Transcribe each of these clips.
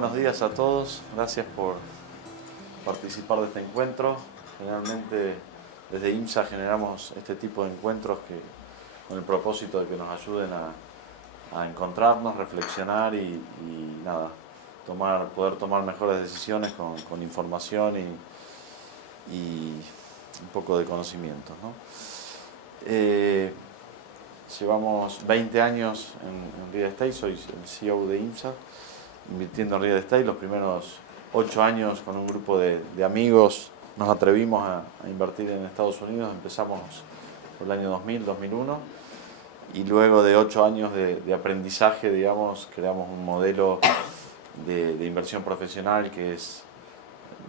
buenos días a todos. Gracias por participar de este encuentro. Generalmente desde IMSA generamos este tipo de encuentros con el propósito de que nos ayuden a encontrarnos, reflexionar y nada, poder tomar mejores decisiones con información y un poco de conocimiento, ¿no? Llevamos 20 años en Real Estate, soy el CEO de IMSA, invirtiendo en Real Estate. Los primeros 8 años con un grupo de amigos nos atrevimos a invertir en Estados Unidos. Empezamos por el año 2000, 2001 y luego de 8 años de aprendizaje, digamos, creamos un modelo de inversión profesional que es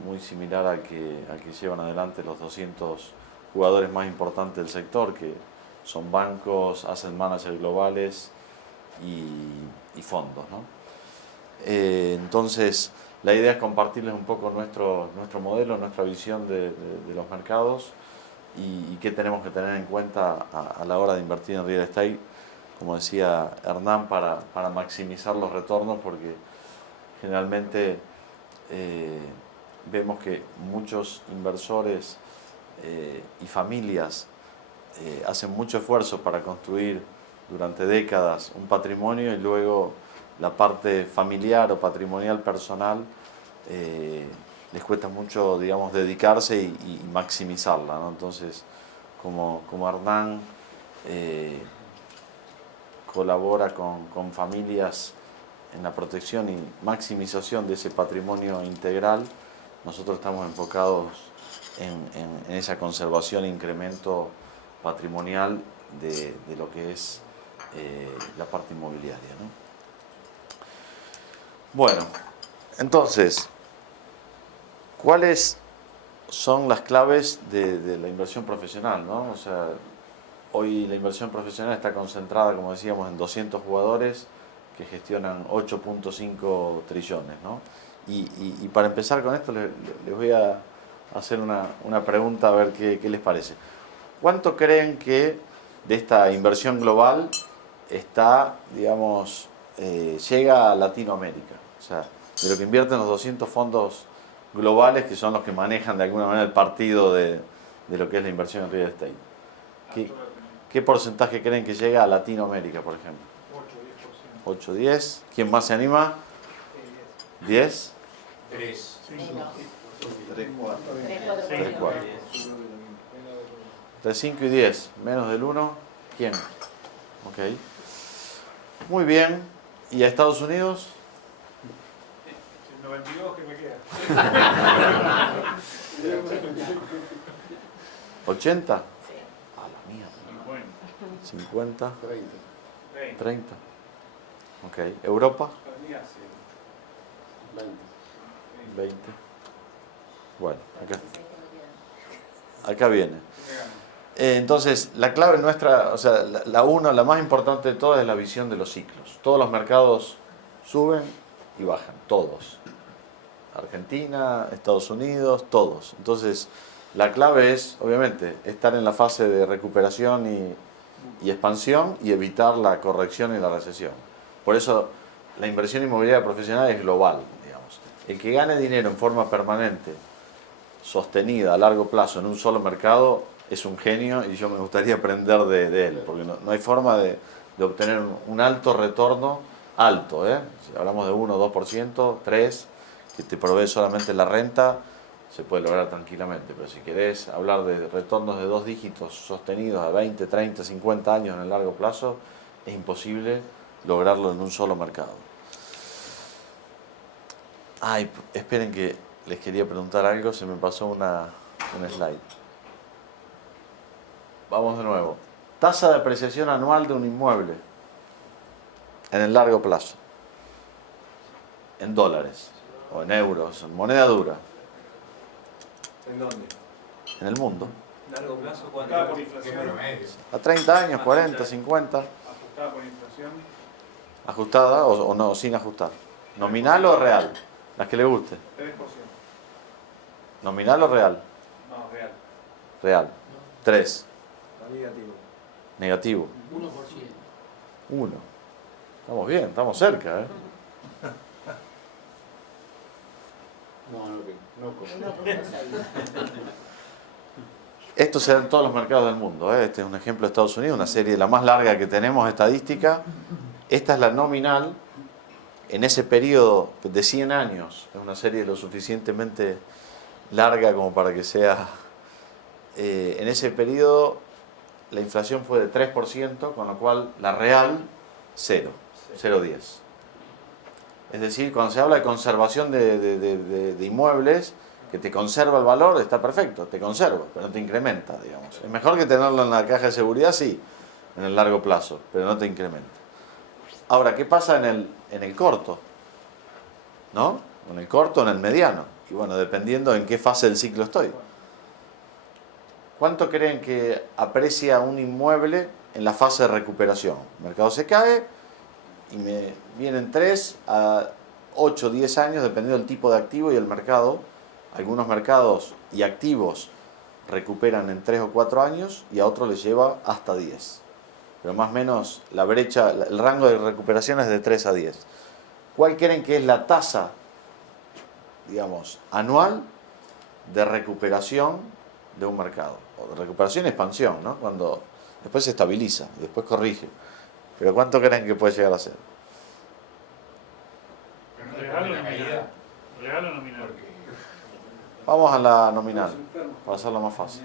muy similar al que llevan adelante los 200 jugadores más importantes del sector, que son bancos, asset managers globales y fondos, ¿no? Entonces, la idea es compartirles un poco nuestro modelo, nuestra visión de los mercados y qué tenemos que tener en cuenta a la hora de invertir en real estate, como decía Hernán, para maximizar los retornos, porque generalmente vemos que muchos inversores y familias hacen mucho esfuerzo para construir durante décadas un patrimonio y luego la parte familiar o patrimonial personal les cuesta mucho, digamos, dedicarse y maximizarla, ¿no? Entonces, como Hernán colabora con familias en la protección y maximización de ese patrimonio integral, nosotros estamos enfocados en esa conservación e incremento patrimonial de lo que es la parte inmobiliaria, ¿no? Bueno, entonces, ¿cuáles son las claves de la inversión profesional, ¿no? O sea, hoy la inversión profesional está concentrada, como decíamos, en 200 jugadores que gestionan 8.5 trillones, ¿no? Y para empezar con esto les voy a hacer una pregunta a ver qué les parece. ¿Cuánto creen que de esta inversión global está, digamos, llega a Latinoamérica? O sea, de lo que invierten los 200 fondos globales, que son los que manejan de alguna manera el partido de lo que es la inversión en real estate. ¿Qué porcentaje creen que llega a Latinoamérica, por ejemplo? 8, 10. ¿Quién más se anima? 10. 3. 3, 4. Entre 5 y 10. Menos del 1. ¿Quién? Ok. Muy bien. ¿Y a Estados Unidos? El 92 que me queda. 80. Sí. A la mía. 50. 50. 30. Ok. ¿Europa? 20. Bueno, acá viene. Entonces, la clave nuestra, o sea, la más importante de todas es la visión de los ciclos. Todos los mercados suben y bajan, todos. Argentina, Estados Unidos, todos. Entonces, la clave es, obviamente, estar en la fase de recuperación y expansión y evitar la corrección y la recesión. Por eso, la inversión inmobiliaria profesional es global, digamos. El que gane dinero en forma permanente, sostenida a largo plazo en un solo mercado, es un genio y yo me gustaría aprender de él, porque no hay forma de obtener un alto retorno, alto, si hablamos de 1, 2%, 3%, que te provee solamente la renta, se puede lograr tranquilamente, pero si querés hablar de retornos de 2 dígitos sostenidos a 20, 30, 50 años en el largo plazo, es imposible lograrlo en un solo mercado. Ay, esperen que les quería preguntar algo, se me pasó una slide. Vamos de nuevo. Tasa de apreciación anual de un inmueble en el largo plazo. En dólares o en euros, en moneda dura. ¿En dónde? En el mundo. ¿Largo plazo? ¿Cuánto? Ajustada por inflación. A 30 años, 40, 50. Ajustada por inflación. Ajustada o no, sin ajustar. ¿Nominal o real? Las que le guste. 3%. ¿Nominal o real? No, real. Real. 3. Negativo. Negativo. 1%. 1. Estamos bien, estamos cerca, Esto se da en todos los mercados del mundo. Este es un ejemplo de Estados Unidos, una serie la más larga que tenemos estadística. Esta es la nominal en ese periodo de 100 años. Es una serie lo suficientemente larga como para que sea... en ese periodo la inflación fue de 3%, con lo cual la real, 0,10. Es decir, cuando se habla de conservación de inmuebles, que te conserva el valor, está perfecto, te conserva, pero no te incrementa, digamos. Es mejor que tenerlo en la caja de seguridad, sí, en el largo plazo, pero no te incrementa. Ahora, ¿qué pasa en el corto? ¿No? En el corto, en el mediano. Y bueno, dependiendo en qué fase del ciclo estoy. ¿Cuánto creen que aprecia un inmueble en la fase de recuperación? El mercado se cae y me vienen 3 a 8, 10 años, dependiendo del tipo de activo y el mercado. Algunos mercados y activos recuperan en 3 o 4 años y a otros les lleva hasta 10. Pero más o menos la brecha, el rango de recuperación es de 3 a 10. ¿Cuál creen que es la tasa, digamos, anual de recuperación de un mercado? O de recuperación y expansión, ¿no? Cuando después se estabiliza, después corrige. Pero ¿cuánto creen que puede llegar a ser? Real o nominal. Real o nominal. Vamos a la nominal, para hacerlo más fácil.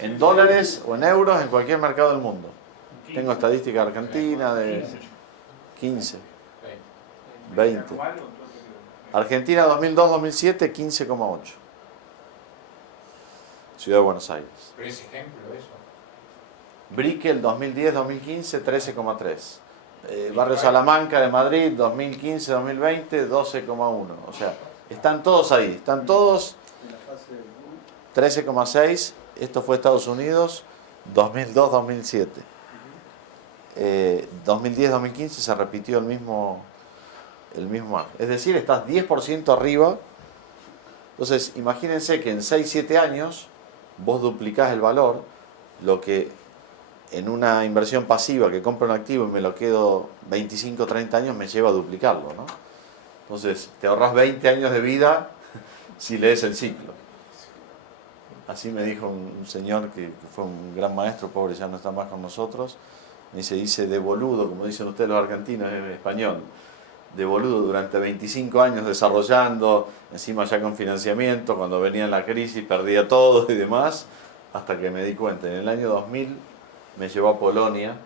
En dólares o en euros, en cualquier mercado del mundo. Tengo estadística argentina de 15, 20. Argentina 2002-2007, 15,8. Ciudad de Buenos Aires. Pero es ejemplo eso. Brickell 2010-2015, 13,3. Barrio Salamanca de Madrid 2015-2020, 12,1. O sea, están todos ahí, están todos 13,6. Esto fue Estados Unidos 2002-2007. 2010-2015 se repitió el mismo año. Es decir, estás 10% arriba. Entonces, imagínense que en 6-7 años vos duplicás el valor, lo que en una inversión pasiva que compro un activo y me lo quedo 25-30 años me lleva a duplicarlo, ¿no? Entonces, te ahorras 20 años de vida si lees el ciclo. Así me dijo un señor que fue un gran maestro, pobre, ya no está más con nosotros. Me dice de boludo, como dicen ustedes los argentinos en español, de boludo durante 25 años desarrollando, encima ya con financiamiento, cuando venía la crisis perdía todo y demás, hasta que me di cuenta. En el año 2000 me llevó a Polonia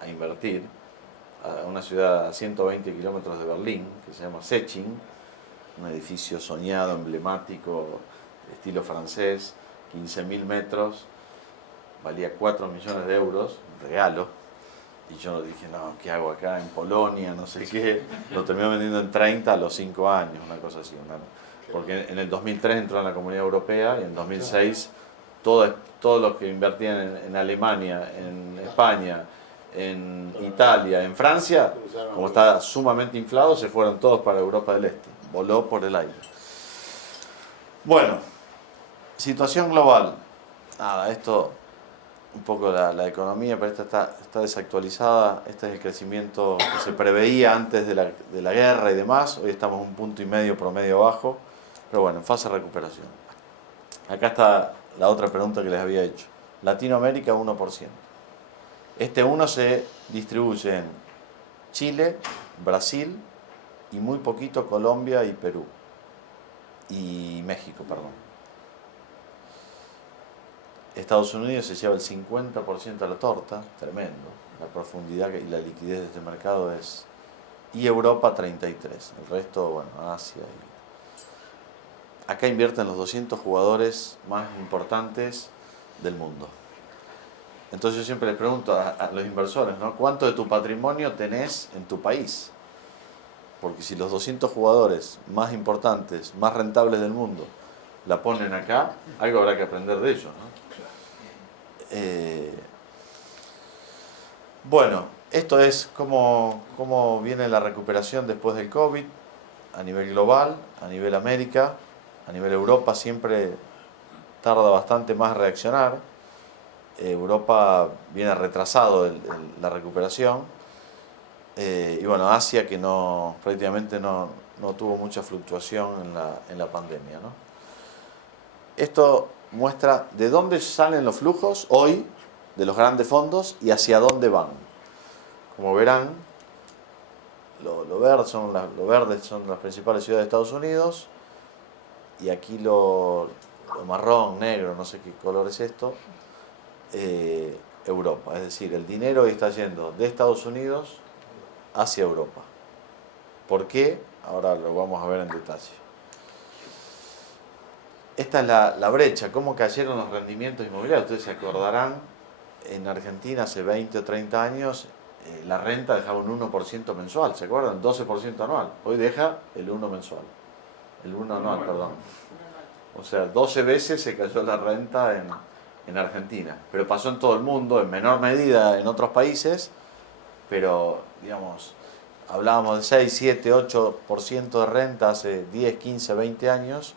a invertir, a una ciudad a 120 kilómetros de Berlín, que se llama Szczecin, un edificio soñado, emblemático, estilo francés, 15.000 metros, valía 4 millones de euros, un regalo. Y yo dije, no, ¿qué hago acá en Polonia? No sé qué. Lo terminé vendiendo en 30 a los 5 años, una cosa así. Porque en el 2003 entró en la Comunidad Europea y en 2006 todos los que invertían en Alemania, en España, en Italia, en Francia, como está sumamente inflado, se fueron todos para Europa del Este. Voló por el aire. Bueno, situación global. Nada, esto... un poco la economía, pero esta está desactualizada. Este es el crecimiento que se preveía antes de la guerra y demás. Hoy estamos 1,5 puntos promedio bajo, pero bueno, en fase de recuperación. Acá está la otra pregunta que les había hecho. Latinoamérica 1%. Este 1 se distribuye en Chile, Brasil y muy poquito Colombia y Perú. Y México, perdón. Estados Unidos se lleva el 50% de la torta, tremendo. La profundidad y la liquidez de este mercado es... Y Europa 33%. El resto, bueno, Asia. Acá invierten los 200 jugadores más importantes del mundo. Entonces yo siempre les pregunto a los inversores, ¿no? ¿Cuánto de tu patrimonio tenés en tu país? Porque si los 200 jugadores más importantes, más rentables del mundo, la ponen acá, algo habrá que aprender de ellos, ¿no? Bueno, esto es cómo viene la recuperación después del COVID a nivel global, a nivel América, a nivel Europa siempre tarda bastante más reaccionar. Europa viene retrasado la recuperación. Y bueno, Asia que prácticamente no no tuvo mucha fluctuación en la pandemia, ¿no? Esto muestra de dónde salen los flujos hoy de los grandes fondos y hacia dónde van. Como verán, lo verdes son las principales ciudades de Estados Unidos, y aquí lo marrón, negro, no sé qué color es esto, Europa. Es decir, el dinero hoy está yendo de Estados Unidos hacia Europa. ¿Por qué? Ahora lo vamos a ver en detalle. Esta es la brecha, cómo cayeron los rendimientos inmobiliarios. Ustedes se acordarán, en Argentina hace 20 o 30 años, la renta dejaba un 1% mensual, ¿se acuerdan? 12% anual. Hoy deja el 1 mensual. El 1 anual, perdón. O sea, 12 veces se cayó la renta en Argentina. Pero pasó en todo el mundo, en menor medida en otros países, pero, digamos, hablábamos de 6, 7, 8% de renta hace 10, 15, 20 años,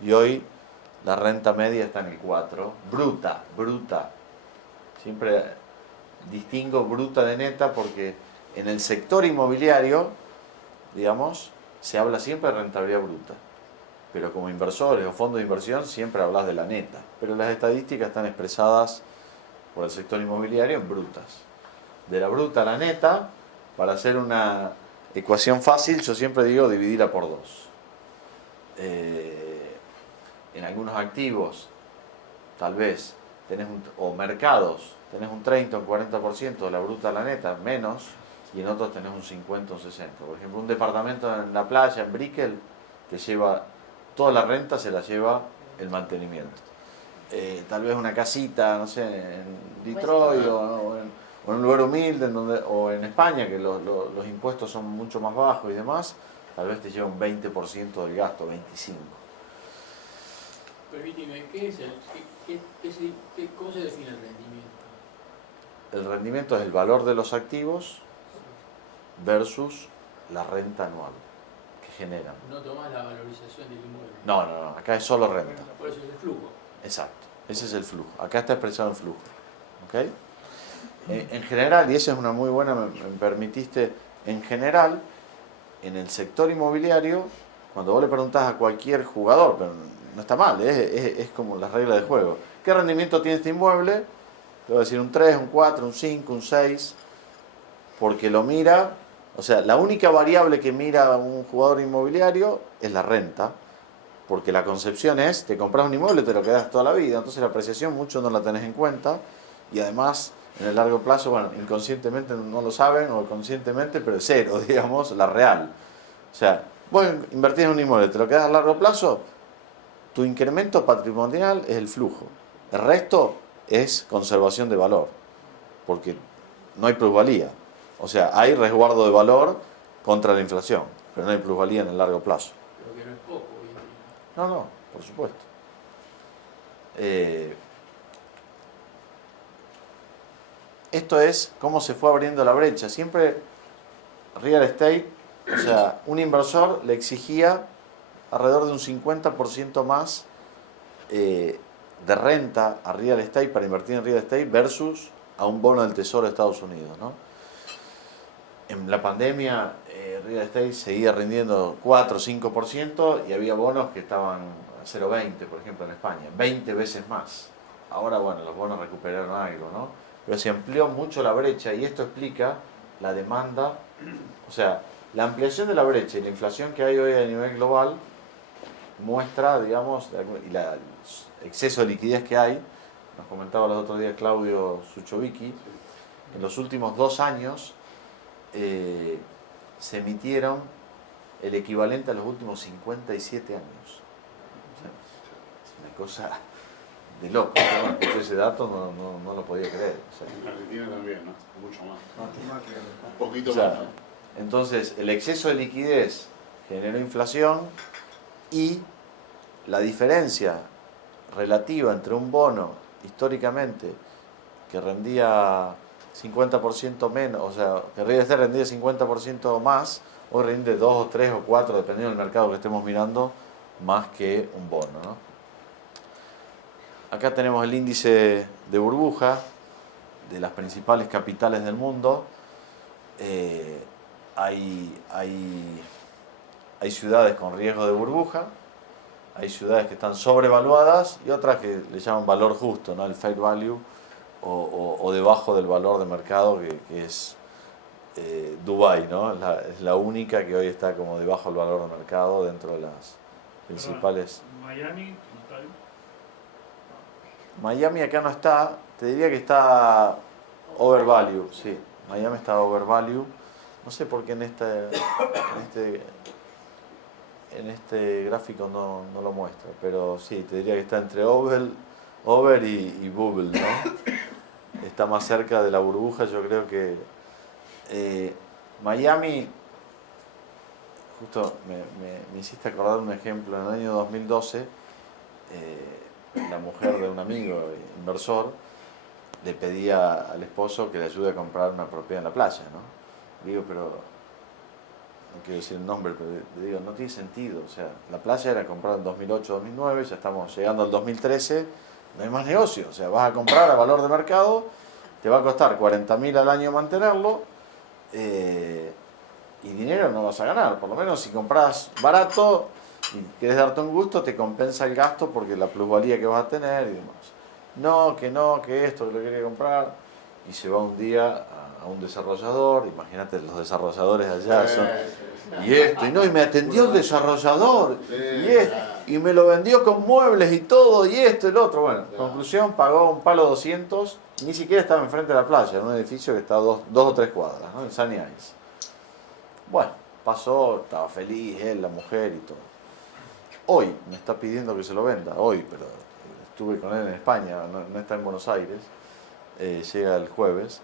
y hoy la renta media está en el 4%. Bruta. Siempre distingo bruta de neta porque en el sector inmobiliario, digamos, se habla siempre de rentabilidad bruta. Pero como inversores o fondos de inversión siempre hablas de la neta. Pero las estadísticas están expresadas por el sector inmobiliario en brutas. De la bruta a la neta, para hacer una ecuación fácil, yo siempre digo dividirla por 2. En algunos activos, tal vez, o mercados, tenés un 30 o un 40% de la bruta a la neta, menos, y en otros tenés un 50 o un 60. Por ejemplo, un departamento en la playa, en Brickell, te lleva toda la renta, se la lleva el mantenimiento. Tal vez una casita, no sé, en Detroit o en un lugar humilde, o en España, que los impuestos son mucho más bajos y demás, tal vez te lleva un 20% del gasto, 25%. Permíteme, ¿cómo se define el rendimiento? El rendimiento es el valor de los activos versus la renta anual que generan. No tomás la valorización del inmueble. No, acá es solo renta. Por eso es el flujo. Exacto, ese es el flujo. Acá está expresado en flujo. ¿Okay? En general, y esa es una muy buena, me permitiste, en general, en el sector inmobiliario, cuando vos le preguntás a cualquier jugador, pero no está mal, es como la regla de juego, ¿qué rendimiento tiene este inmueble? Le voy a decir un 3, un 4, un 5, un 6, porque lo mira, o sea, la única variable que mira un jugador inmobiliario es la renta, porque la concepción es, te compras un inmueble y te lo quedas toda la vida, entonces la apreciación mucho no la tenés en cuenta, y además en el largo plazo, bueno, inconscientemente no lo saben, o conscientemente, pero es cero, digamos, la real. O sea, vos invertís en un inmueble, te lo quedas a largo plazo, tu incremento patrimonial es el flujo. El resto es conservación de valor, porque no hay plusvalía. O sea, hay resguardo de valor contra la inflación, pero no hay plusvalía en el largo plazo. Pero que no es poco hoy en día. No, por supuesto. Esto es cómo se fue abriendo la brecha. Siempre real estate, o sea, un inversor le exigía alrededor de un 50% más de renta a real estate para invertir en real estate versus a un bono del Tesoro de Estados Unidos, ¿no? En la pandemia, real estate seguía rindiendo 4 o 5% y había bonos que estaban a 0,20, por ejemplo, en España, 20 veces más. Ahora, bueno, los bonos recuperaron algo, ¿no? Pero se amplió mucho la brecha y esto explica la demanda, o sea, la ampliación de la brecha y la inflación que hay hoy a nivel global muestra, digamos, y el exceso de liquidez que hay. Nos comentaba los otros días Claudio Suchovicki, en los últimos 2 años se emitieron el equivalente a los últimos 57 años. O sea, es una cosa de loco. Cuando escuché ese dato no lo podía creer. O sea, en Argentina también, ¿no? Mucho más. Un o poquito sea, más, ¿no? entonces, el exceso de liquidez generó inflación y la diferencia relativa entre un bono históricamente que rendía 50% menos, o sea, que real estate rendía 50% más, hoy rinde 2 o 3 o 4, dependiendo del mercado que estemos mirando, más que un bono, ¿no? Acá tenemos el índice de burbuja de las principales capitales del mundo. Hay hay ciudades con riesgo de burbuja, hay ciudades que están sobrevaluadas y otras que le llaman valor justo, ¿no? El fair value o debajo del valor de mercado que es Dubái, ¿no? Es la única que hoy está como debajo del valor de mercado dentro de las principales. Miami, ¿no está ahí? Miami acá no está, te diría que está overvalue, sí. Miami está overvalue. No sé por qué en este gráfico no lo muestra, pero sí, te diría que está entre over y bubble, ¿no? Está más cerca de la burbuja, yo creo que Miami, justo me hiciste acordar un ejemplo, en el año 2012, la mujer de un amigo inversor le pedía al esposo que le ayude a comprar una propiedad en la playa, ¿no? Digo, pero no quiero decir el nombre, pero le digo, no tiene sentido. O sea, la playa era comprada en 2008-2009, ya estamos llegando al 2013, no hay más negocio. O sea, vas a comprar a valor de mercado, te va a costar 40.000 al año mantenerlo, y dinero no vas a ganar. Por lo menos si compras barato y quieres darte un gusto, te compensa el gasto porque la plusvalía que vas a tener y demás. No, que esto, que lo quería comprar, y se va un día a un desarrollador, imagínate los desarrolladores allá son, y me atendió el desarrollador, y me lo vendió con muebles y todo, y esto y lo otro. Bueno, conclusión, pagó un palo 200, ni siquiera estaba enfrente de la playa, en un edificio que está a dos o tres cuadras, ¿no? En Sunny Isles. Bueno, pasó, estaba feliz él, la mujer y todo. Hoy me está pidiendo que se lo venda, hoy, pero estuve con él en España, no está en Buenos Aires, llega el jueves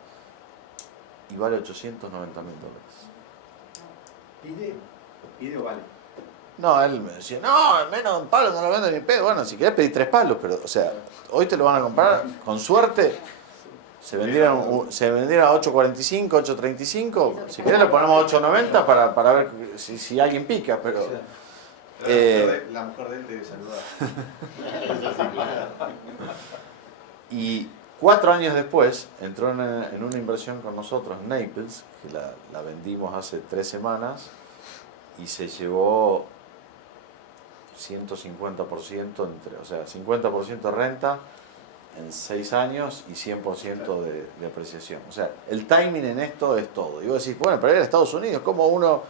y vale $890.000. ¿Pide o vale? No, él me decía, no, menos de un palo no lo vendo ni pedo. Bueno, si querés pedir 3 palos, pero, o sea, hoy te lo van a comprar, con suerte, se vendieron a 8.45, 8.35, si querés lo ponemos a 8.90 para ver si alguien pica, pero... La mujer de él debe saludar. Y 4 años después entró en una inversión con nosotros en Naples, que la vendimos hace 3 semanas, y se llevó 150% o sea, 50% renta en 6 años y 100% de apreciación. O sea, el timing en esto es todo. Y vos decís, bueno, pero era Estados Unidos, ¿cómo uno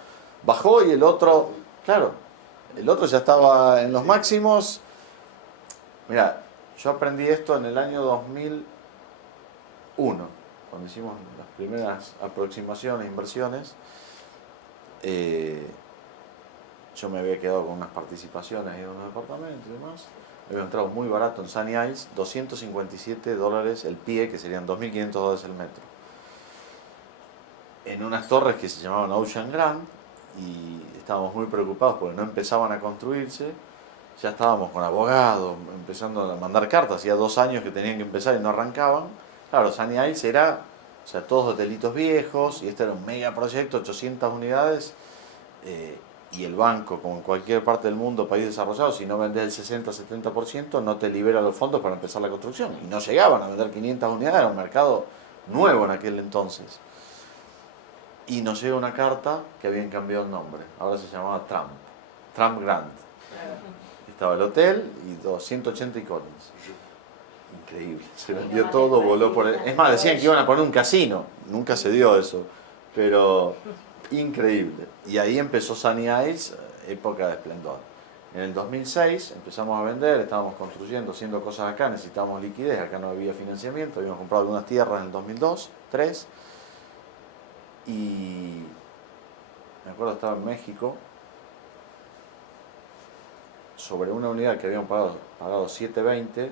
bajó y el otro? Claro, el otro ya estaba en los máximos. Mirá, yo aprendí esto en el año 2001, cuando hicimos las primeras aproximaciones, inversiones. Yo me había quedado con unas participaciones en unos departamentos y demás. Había entrado muy barato en Sunny Isles, $257 el pie, que serían $2.500 el metro. En unas torres que se llamaban Ocean Grand, y estábamos muy preocupados porque no empezaban a construirse. Ya estábamos con abogados, empezando a mandar cartas, hacía 2 años que tenían que empezar y no arrancaban. Claro, Sunny Isles era, o sea, todos hotelitos viejos, y este era un mega proyecto, 800 unidades, y el banco, como en cualquier parte del mundo, país desarrollado, si no vendes el 60-70%, no te libera los fondos para empezar la construcción. Y no llegaban a vender 500 unidades, era un mercado nuevo en aquel entonces. Y nos llega una carta que habían cambiado el nombre, ahora se llamaba Trump Grand. Estaba el hotel y 280 iconos. Increíble, se vendió todo, voló por el... Es más, decían que iban a poner un casino, nunca se dio eso, pero increíble. Y ahí empezó Sunny Isles, época de esplendor. En el 2006 empezamos a vender, estábamos construyendo, haciendo cosas acá, necesitábamos liquidez, acá no había financiamiento, habíamos comprado algunas tierras en el 2002, 2003, y me acuerdo estaba en México, sobre una unidad que habíamos pagado 7.20,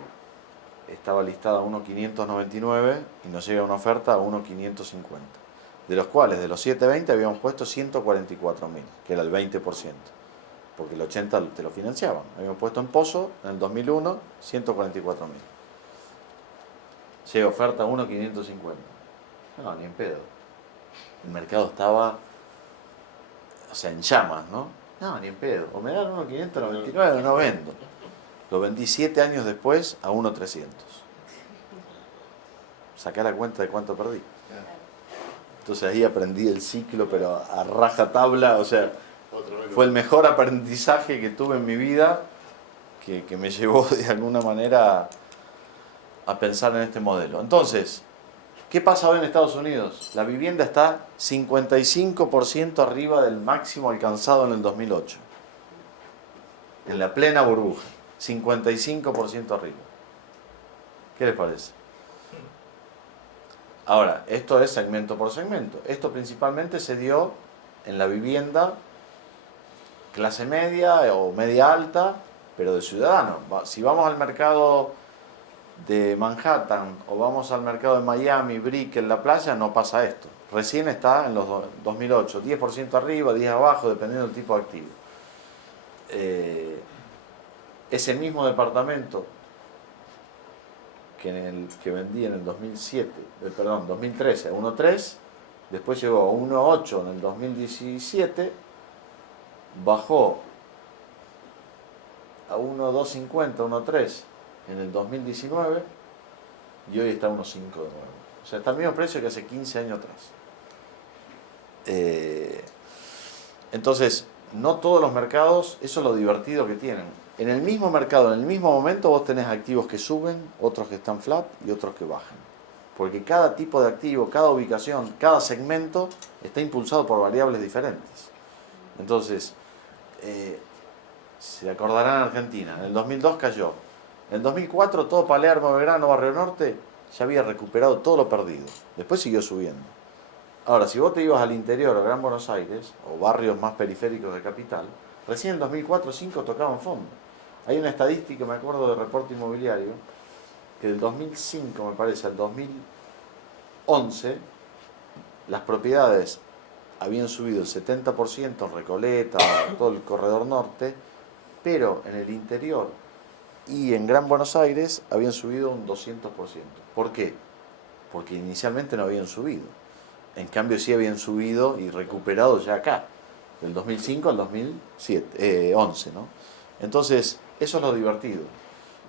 estaba listada a 1.599 y nos llega una oferta a 1.550, de los cuales de los 7.20 habíamos puesto 144.000, que era el 20%, porque el 80% te lo financiaban. Habíamos puesto en Pozo en el 2001 144.000. Llega oferta a 1.550. No, ni en pedo. El mercado estaba, o sea, en llamas, ¿no? No, ni en pedo. O me dan 1.599 o no vendo. Lo vendí 7 años después a 1.300. Sacá la cuenta de cuánto perdí. Entonces ahí aprendí el ciclo, pero a rajatabla, o sea, Otra vez fue el mejor aprendizaje que tuve en mi vida, que me llevó de alguna manera a pensar en este modelo. Entonces, ¿qué pasa hoy en Estados Unidos? La vivienda está 55% arriba del máximo alcanzado en el 2008. En la plena burbuja. 55% arriba. ¿Qué les parece? Ahora, esto es segmento por segmento. Esto principalmente se dio en la vivienda clase media o media alta, pero de ciudadanos. Si vamos al mercado de Manhattan o vamos al mercado de Miami, Brick, en la playa, no pasa esto. Recién está en los 2008, 10% arriba, 10 abajo, dependiendo del tipo de activo. Ese mismo departamento que vendí en el 2013 a 1.3, después llegó a 1.8 en el 2017, bajó a 1.250, 1.3 en el 2019 y hoy está a 1.5 de nuevo. O sea, está al mismo precio que hace 15 años atrás. Entonces, no todos los mercados, eso es lo divertido que tienen. En el mismo mercado, en el mismo momento, vos tenés activos que suben, otros que están flat y otros que bajan. Porque cada tipo de activo, cada ubicación, cada segmento está impulsado por variables diferentes. Entonces, se acordarán en Argentina, en el 2002 cayó. En el 2004 todo Palermo, Belgrano, Barrio Norte ya había recuperado todo lo perdido. Después siguió subiendo. Ahora, si vos te ibas al interior, a Gran Buenos Aires, o barrios más periféricos de capital, recién en 2004-2005 tocaban fondo. Hay una estadística, me acuerdo, de Reporte Inmobiliario, que del 2005, me parece, al 2011, las propiedades habían subido el 70% en Recoleta, todo el corredor norte, pero en el interior y en Gran Buenos Aires habían subido un 200%. ¿Por qué? Porque inicialmente no habían subido. En cambio sí habían subido y recuperado ya acá, del 2005 al 2011, ¿no? Entonces, eso es lo divertido.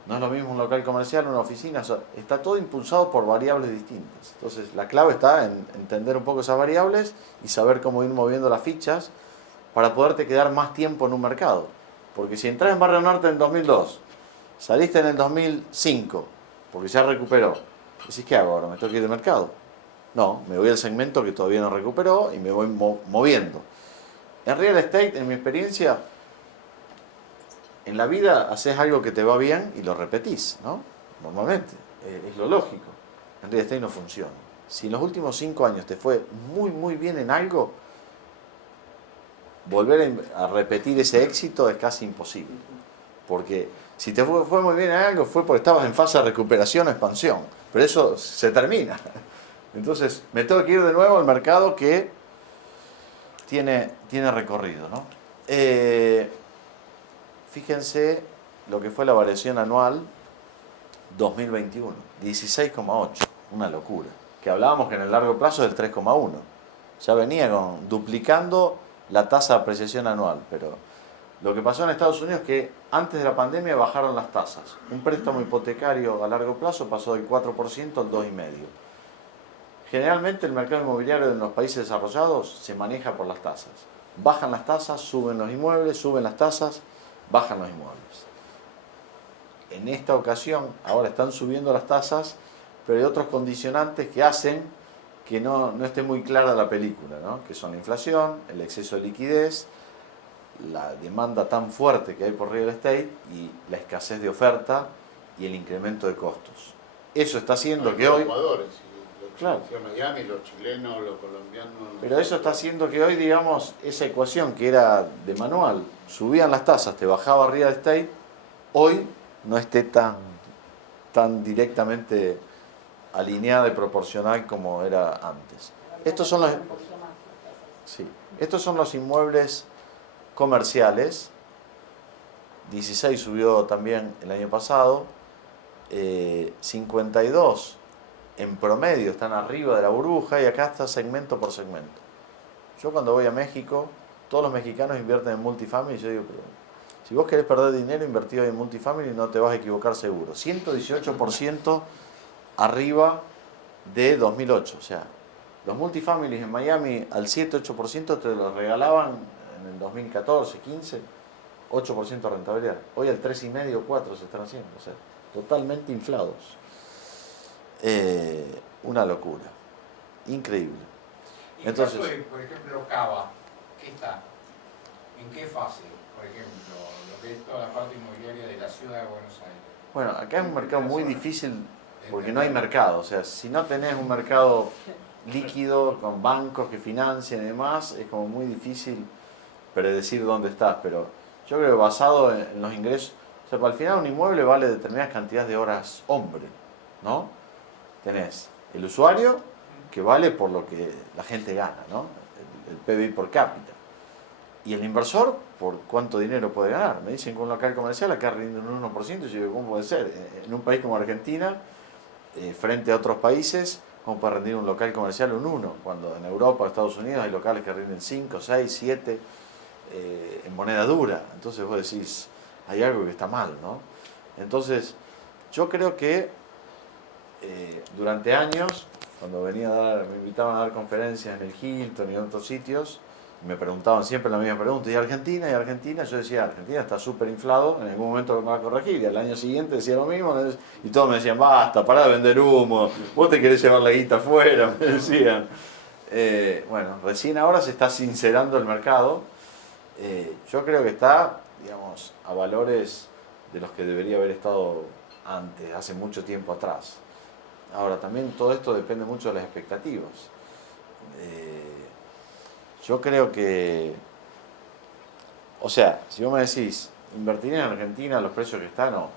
No es lo mismo un local comercial, una oficina, o sea, está todo impulsado por variables distintas. Entonces, la clave está en entender un poco esas variables y saber cómo ir moviendo las fichas para poderte quedar más tiempo en un mercado. Porque si entras en Barrio Norte en 2002, saliste en el 2005, porque ya recuperó, decís, ¿qué hago ahora? ¿Me tengo que ir de mercado? No, me voy al segmento que todavía no recuperó y me voy moviendo. En real estate, en mi experiencia, en la vida haces algo que te va bien y lo repetís, ¿no? Normalmente, es lo lógico. En real estate no funciona. Si en los últimos 5 años te fue muy, muy bien en algo, volver a repetir ese éxito es casi imposible. Porque si te fue muy bien en algo, fue porque estabas en fase de recuperación o expansión. Pero eso se termina. Entonces, me tengo que ir de nuevo al mercado que tiene recorrido, ¿no? Fíjense lo que fue la variación anual 2021, 16,8, una locura. Que hablábamos que en el largo plazo es del 3,1. Ya venía duplicando la tasa de apreciación anual, pero lo que pasó en Estados Unidos es que antes de la pandemia bajaron las tasas. Un préstamo hipotecario a largo plazo pasó del 4% al 2,5%. Generalmente el mercado inmobiliario en los países desarrollados se maneja por las tasas. Bajan las tasas, suben los inmuebles, suben las tasas, bajan los inmuebles. En esta ocasión, ahora están subiendo las tasas, pero hay otros condicionantes que hacen que no esté muy clara la película, ¿no? Que son la inflación, el exceso de liquidez, la demanda tan fuerte que hay por real estate y la escasez de oferta y el incremento de costos. Eso está haciendo que hoy... Claro. Miami, los chilenos, los colombianos... Pero eso está haciendo que hoy, digamos, esa ecuación que era de manual, subían las tasas, te bajaba real estate, hoy no esté tan directamente alineada y proporcional como era antes. Estos son los inmuebles comerciales. 16 subió también el año pasado, 52 en promedio están arriba de la burbuja y acá está segmento por segmento. Yo cuando voy a México, todos los mexicanos invierten en multifamily y yo digo, pero si vos querés perder dinero, invertí en multifamily, no te vas a equivocar seguro. 118% arriba de 2008. O sea, los multifamilies en Miami al 7-8% te los regalaban en el 2014, 15, 8% de rentabilidad. Hoy el 3,5, 4 se están haciendo, o sea, totalmente inflados. Una locura, increíble. Y el Entonces, caso de, por ejemplo, Cava, ¿qué está? ¿En qué fase? Por ejemplo, lo que es toda la parte inmobiliaria de la ciudad de Buenos Aires. bueno, acá es un mercado muy difícil porque no hay mercado. O sea, si no tenés un mercado líquido con bancos que financian y demás, es como muy difícil predecir dónde estás. Pero yo creo que basado en los ingresos, o sea, para el final un inmueble vale determinadas cantidades de horas hombre, ¿no? Tenés el usuario, que vale por lo que la gente gana, ¿no? El PBI por cápita. Y el inversor, por cuánto dinero puede ganar. Me dicen que un local comercial acá rinde un 1%, y yo digo, ¿cómo puede ser? En un país como Argentina, frente a otros países, ¿cómo puede rendir un local comercial un 1%? Cuando en Europa o Estados Unidos hay locales que rinden 5, 6, 7 en moneda dura. Entonces vos decís, hay algo que está mal, ¿no? Entonces, yo creo que durante años, cuando me invitaban a dar conferencias en el Hilton y en otros sitios, me preguntaban siempre la misma pregunta, ¿y Argentina? ¿Y Argentina? Yo decía, Argentina está súper inflado, en algún momento me va a corregir, y al año siguiente decía lo mismo, y todos me decían, basta, pará de vender humo, vos te querés llevar la guita afuera, me decían. Bueno, recién ahora se está sincerando el mercado, yo creo que está, digamos, a valores de los que debería haber estado antes, hace mucho tiempo atrás. Ahora, también todo esto depende mucho de las expectativas. Yo creo que, o sea, si vos me decís, ¿invertirías en Argentina a los precios que están? No.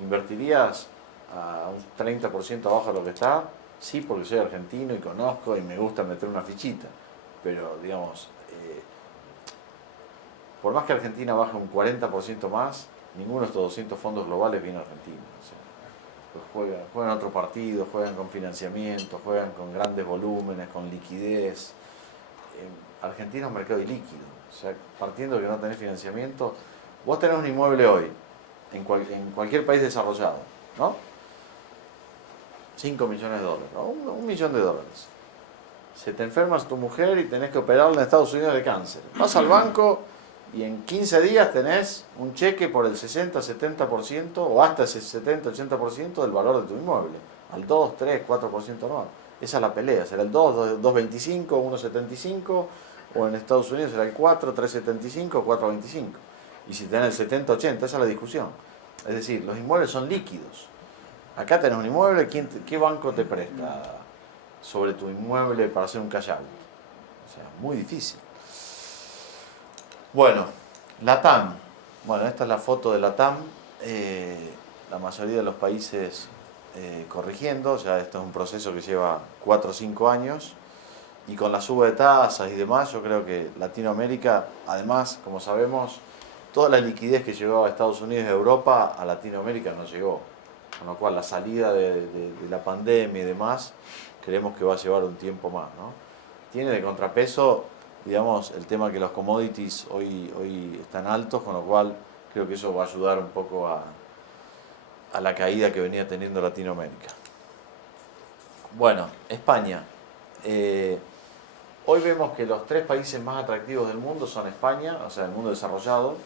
¿Invertirías a un 30% abajo de lo que está? Sí, porque soy argentino y conozco y me gusta meter una fichita. Pero, digamos, por más que Argentina baje un 40% más, ninguno de estos 200 fondos globales viene a Argentina. O sea, pues juegan otro partido, juegan con financiamiento, juegan con grandes volúmenes, con liquidez. Argentina es un mercado ilíquido, o sea, partiendo de que no tenés financiamiento, vos tenés un inmueble hoy, en cualquier país desarrollado, ¿no? 5 millones de dólares, ¿no? Un millón de dólares. Se te enferma tu mujer y tenés que operarla en Estados Unidos de cáncer. Vas al banco y en 15 días tenés un cheque por el 60, 70% o hasta ese 70, 80% del valor de tu inmueble, al 2, 3, 4% anual. Esa es la pelea, será el 2, 2,25, 1,75, o en Estados Unidos será el 4, 3,75, 4,25. Y si tenés el 70, 80, esa es la discusión. Es decir, los inmuebles son líquidos. Acá tenés un inmueble, ¿qué banco te presta sobre tu inmueble para hacer un cash out? O sea, muy difícil. Bueno, LATAM. Bueno, esta es la foto de LATAM. La mayoría de los países corrigiendo, ya esto es un proceso que lleva 4 o 5 años, y con la suba de tasas y demás, yo creo que Latinoamérica, además, como sabemos, toda la liquidez que llegaba a Estados Unidos y Europa, a Latinoamérica no llegó, con lo cual la salida de la pandemia y demás, creemos que va a llevar un tiempo más, ¿no? Tiene de contrapeso, digamos, el tema que los commodities hoy están altos, con lo cual creo que eso va a ayudar un poco a la caída que venía teniendo Latinoamérica. Bueno, España. Hoy vemos que los 3 países más atractivos del mundo son España, o sea, el mundo desarrollado,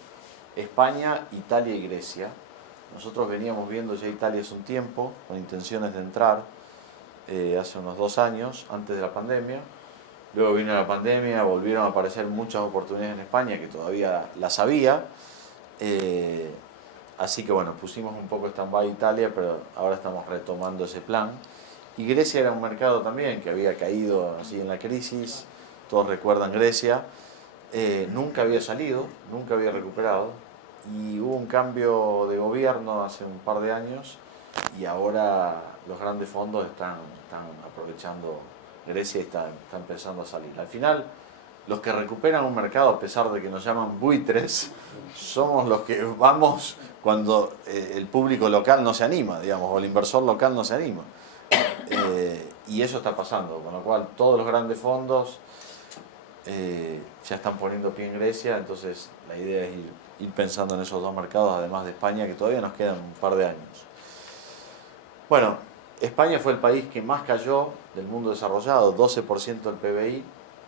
España, Italia y Grecia. Nosotros veníamos viendo ya Italia hace un tiempo, con intenciones de entrar, hace unos 2 años, antes de la pandemia. Luego vino la pandemia, volvieron a aparecer muchas oportunidades en España, que todavía las había. Así que bueno, pusimos un poco stand-by Italia, pero ahora estamos retomando ese plan. Y Grecia era un mercado también que había caído así en la crisis, todos recuerdan Grecia, nunca había salido, nunca había recuperado, y hubo un cambio de gobierno hace un par de años, y ahora los grandes fondos están aprovechando Grecia y está empezando a salir. Al final, los que recuperan un mercado, a pesar de que nos llaman buitres, somos los que vamos cuando el público local no se anima, digamos, o el inversor local no se anima. Y eso está pasando, con lo cual todos los grandes fondos ya están poniendo pie en Grecia, entonces la idea es ir pensando en esos 2 mercados, además de España, que todavía nos quedan un par de años. Bueno, España fue el país que más cayó del mundo desarrollado, 12% del PBI,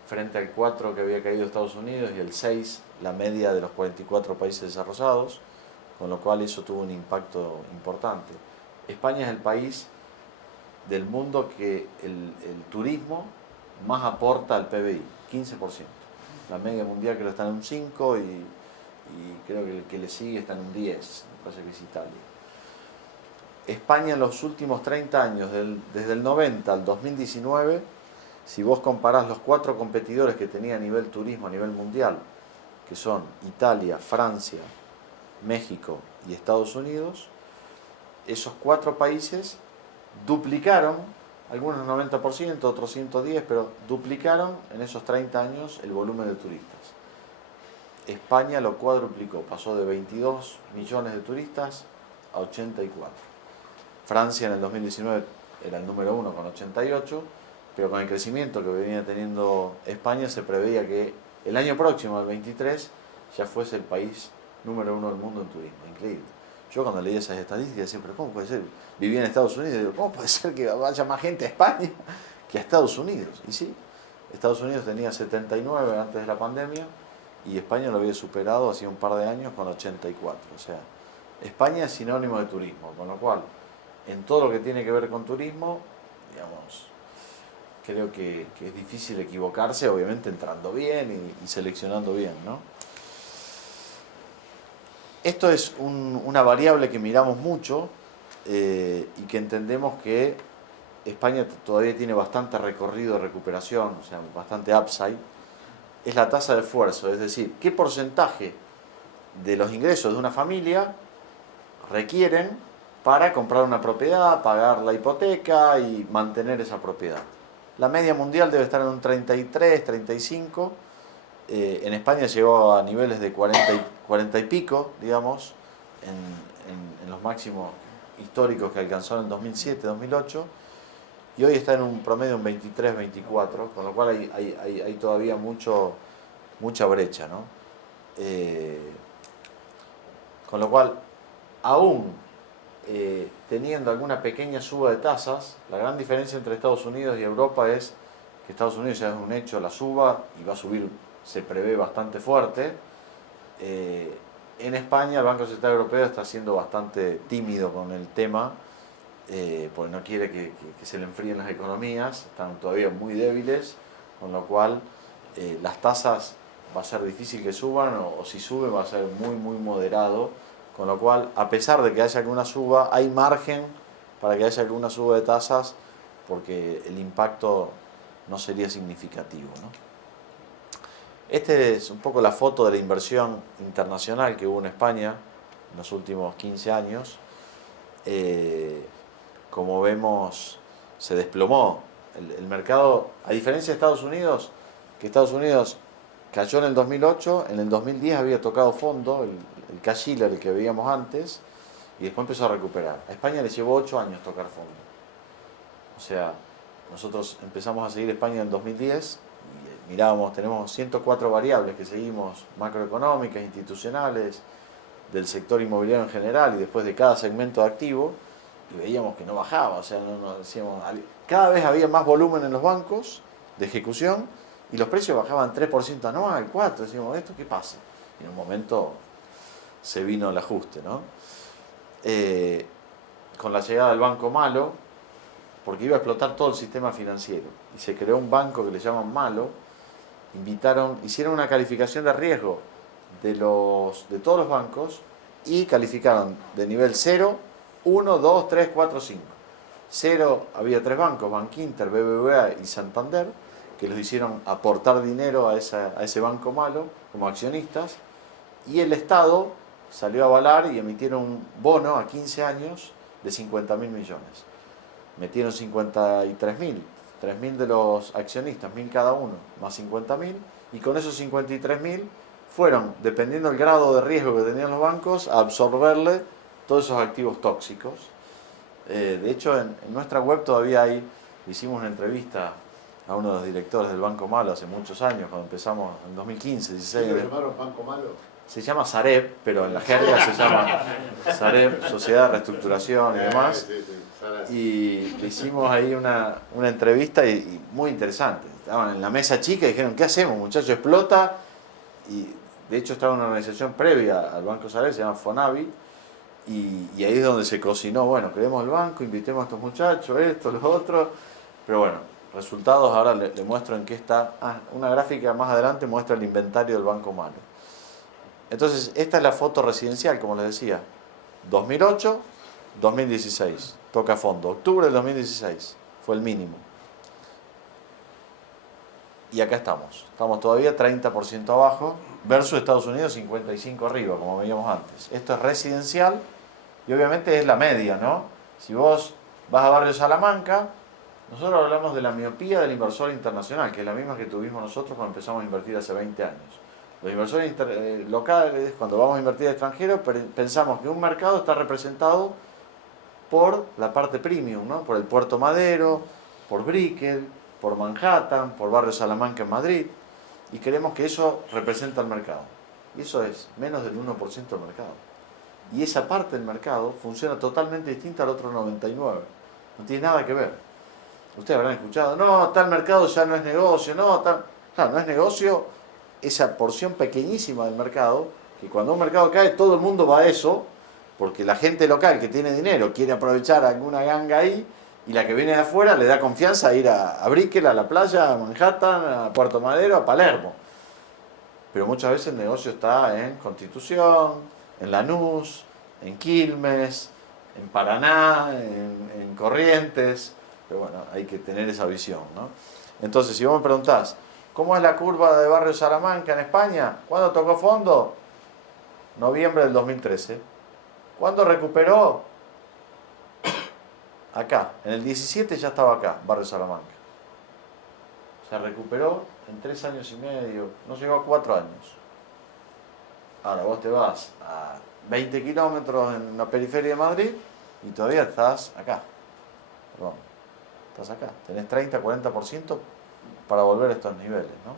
frente al 4 que había caído Estados Unidos y el 6 la media de los 44 países desarrollados, con lo cual eso tuvo un impacto importante. España es el país del mundo que el turismo más aporta al PBI, 15%. La media mundial creo que está en un 5 y creo que el que le sigue está en un 10, me parece que es Italia. España en los últimos 30 años, desde el 90 al 2019, si vos comparás los 4 competidores que tenía a nivel turismo, a nivel mundial, que son Italia, Francia, México y Estados Unidos, esos 4 países duplicaron, algunos 90%, otros 110%, pero duplicaron en esos 30 años el volumen de turistas. España lo cuadruplicó, pasó de 22 millones de turistas a 84. Francia en el 2019 era el número 1 con 88, pero con el crecimiento que venía teniendo España se preveía que el año próximo, el 23, ya fuese el país número 1 del mundo en turismo. Increíble. Yo cuando leí esas estadísticas decía, pero ¿cómo puede ser? Vivía en Estados Unidos y digo, ¿cómo puede ser que vaya más gente a España que a Estados Unidos? Y sí, Estados Unidos tenía 79 antes de la pandemia y España lo había superado hacía un par de años con 84. O sea, España es sinónimo de turismo, con lo cual, en todo lo que tiene que ver con turismo, digamos, creo que es difícil equivocarse, obviamente entrando bien y seleccionando bien, ¿no? Esto es una variable que miramos mucho y que entendemos que España todavía tiene bastante recorrido de recuperación, o sea, bastante upside, es la tasa de esfuerzo, es decir, qué porcentaje de los ingresos de una familia requieren para comprar una propiedad, pagar la hipoteca y mantener esa propiedad. La media mundial debe estar en un 33, 35. En España llegó a niveles de 40 y pico, digamos, en los máximos históricos que alcanzó en 2007, 2008, y hoy está en un promedio en 23, 24, con lo cual hay todavía mucha brecha, ¿no? Con lo cual, aún teniendo alguna pequeña suba de tasas, la gran diferencia entre Estados Unidos y Europa es que Estados Unidos ya es un hecho la suba y va a subir, se prevé bastante fuerte. En España el Banco Central Europeo está siendo bastante tímido con el tema, porque no quiere que se le enfríen las economías, están todavía muy débiles, con lo cual las tasas va a ser difícil que suban, o si suben va a ser muy moderado, con lo cual, a pesar de que haya alguna suba, hay margen para que haya alguna suba de tasas, porque el impacto no sería significativo, ¿no? Este es un poco la foto de la inversión internacional que hubo en España en los últimos 15 años. Como vemos, se desplomó el mercado, a diferencia de Estados Unidos, que Estados Unidos cayó en el 2008, en el 2010 había tocado fondo, el cash healer que veíamos antes, y después empezó a recuperar. A España le llevó 8 años tocar fondo. O sea, nosotros empezamos a seguir España en el 2010, y mirábamos, tenemos 104 variables que seguimos, macroeconómicas, institucionales, del sector inmobiliario en general, y después de cada segmento de activo, y veíamos que no bajaba, o sea, decíamos, cada vez había más volumen en los bancos de ejecución, y los precios bajaban 3% anual, 4%, decíamos, ¿esto qué pasa? Y en un momento se vino el ajuste, ¿no? Con la llegada del banco malo, porque iba a explotar todo el sistema financiero, y se creó un banco que le llaman malo, hicieron una calificación de riesgo de todos los bancos, y calificaron de nivel 0, 1, 2, 3, 4, 5. 0 había 3 bancos, Bankinter, BBVA y Santander, que los hicieron aportar dinero a ese banco malo como accionistas, y el Estado salió a avalar y emitieron un bono a 15 años de 50.000 millones. Metieron 53.000, 3.000 de los accionistas, 1.000 cada uno, más 50.000, y con esos 53.000 fueron, dependiendo del grado de riesgo que tenían los bancos, a absorberle todos esos activos tóxicos. De hecho, en nuestra web todavía hicimos una entrevista a uno de los directores del Banco Malo hace muchos años, cuando empezamos en 2015, 16. ¿Lo llamaron Banco Malo? Se llama Sareb, pero en la jerga se llama Sareb, Sociedad de Reestructuración y demás. Y le hicimos ahí una entrevista y muy interesante. estaban en la mesa chica y dijeron, ¿qué hacemos, muchachos? Explota. Y de hecho estaba una organización previa al Banco Sabadell, se llama Fonavi, y ahí es donde se cocinó, bueno, creemos el banco, invitemos a estos muchachos, esto, los otros, pero bueno, resultados, ahora le muestro en qué está. Una gráfica más adelante muestra el inventario del Banco Malo. Entonces, esta es la foto residencial, como les decía, 2008, 2016, toca fondo, octubre del 2016, fue el mínimo. Y acá estamos todavía 30% abajo, versus Estados Unidos 55 arriba, como veíamos antes. Esto es residencial y obviamente es la media, ¿no? Si vos vas a Barrio Salamanca, nosotros hablamos de la miopía del inversor internacional, que es la misma que tuvimos nosotros cuando empezamos a invertir hace 20 años. Los inversores locales, cuando vamos a invertir al extranjero, pensamos que un mercado está representado por la parte premium, ¿no? Por el Puerto Madero, por Brickell, por Manhattan, por Barrio Salamanca en Madrid, y creemos que eso representa el mercado. Y eso es menos del 1% del mercado. Y esa parte del mercado funciona totalmente distinta al otro 99%. No tiene nada que ver. Ustedes habrán escuchado, no, tal mercado ya no es negocio, no, tal... Claro, no es negocio esa porción pequeñísima del mercado, que cuando un mercado cae todo el mundo va a eso, porque la gente local que tiene dinero quiere aprovechar alguna ganga ahí, y la que viene de afuera le da confianza a ir a Brickell, a la playa, a Manhattan, a Puerto Madero, a Palermo. Pero muchas veces el negocio está en Constitución, en Lanús, en Quilmes, en Paraná, en Corrientes. Pero bueno, hay que tener esa visión, ¿no? Entonces, si vos me preguntás, ¿cómo es la curva de Barrio Salamanca en España? ¿Cuándo tocó fondo? Noviembre del 2013. ¿Cuándo recuperó? Acá, en el 17 ya estaba acá, Barrio Salamanca. Se recuperó en 3 años y medio, no llegó a 4 años. Ahora vos te vas a 20 kilómetros en la periferia de Madrid y todavía estás acá. Perdón, estás acá. Tenés 30-40% para volver a estos niveles, ¿no?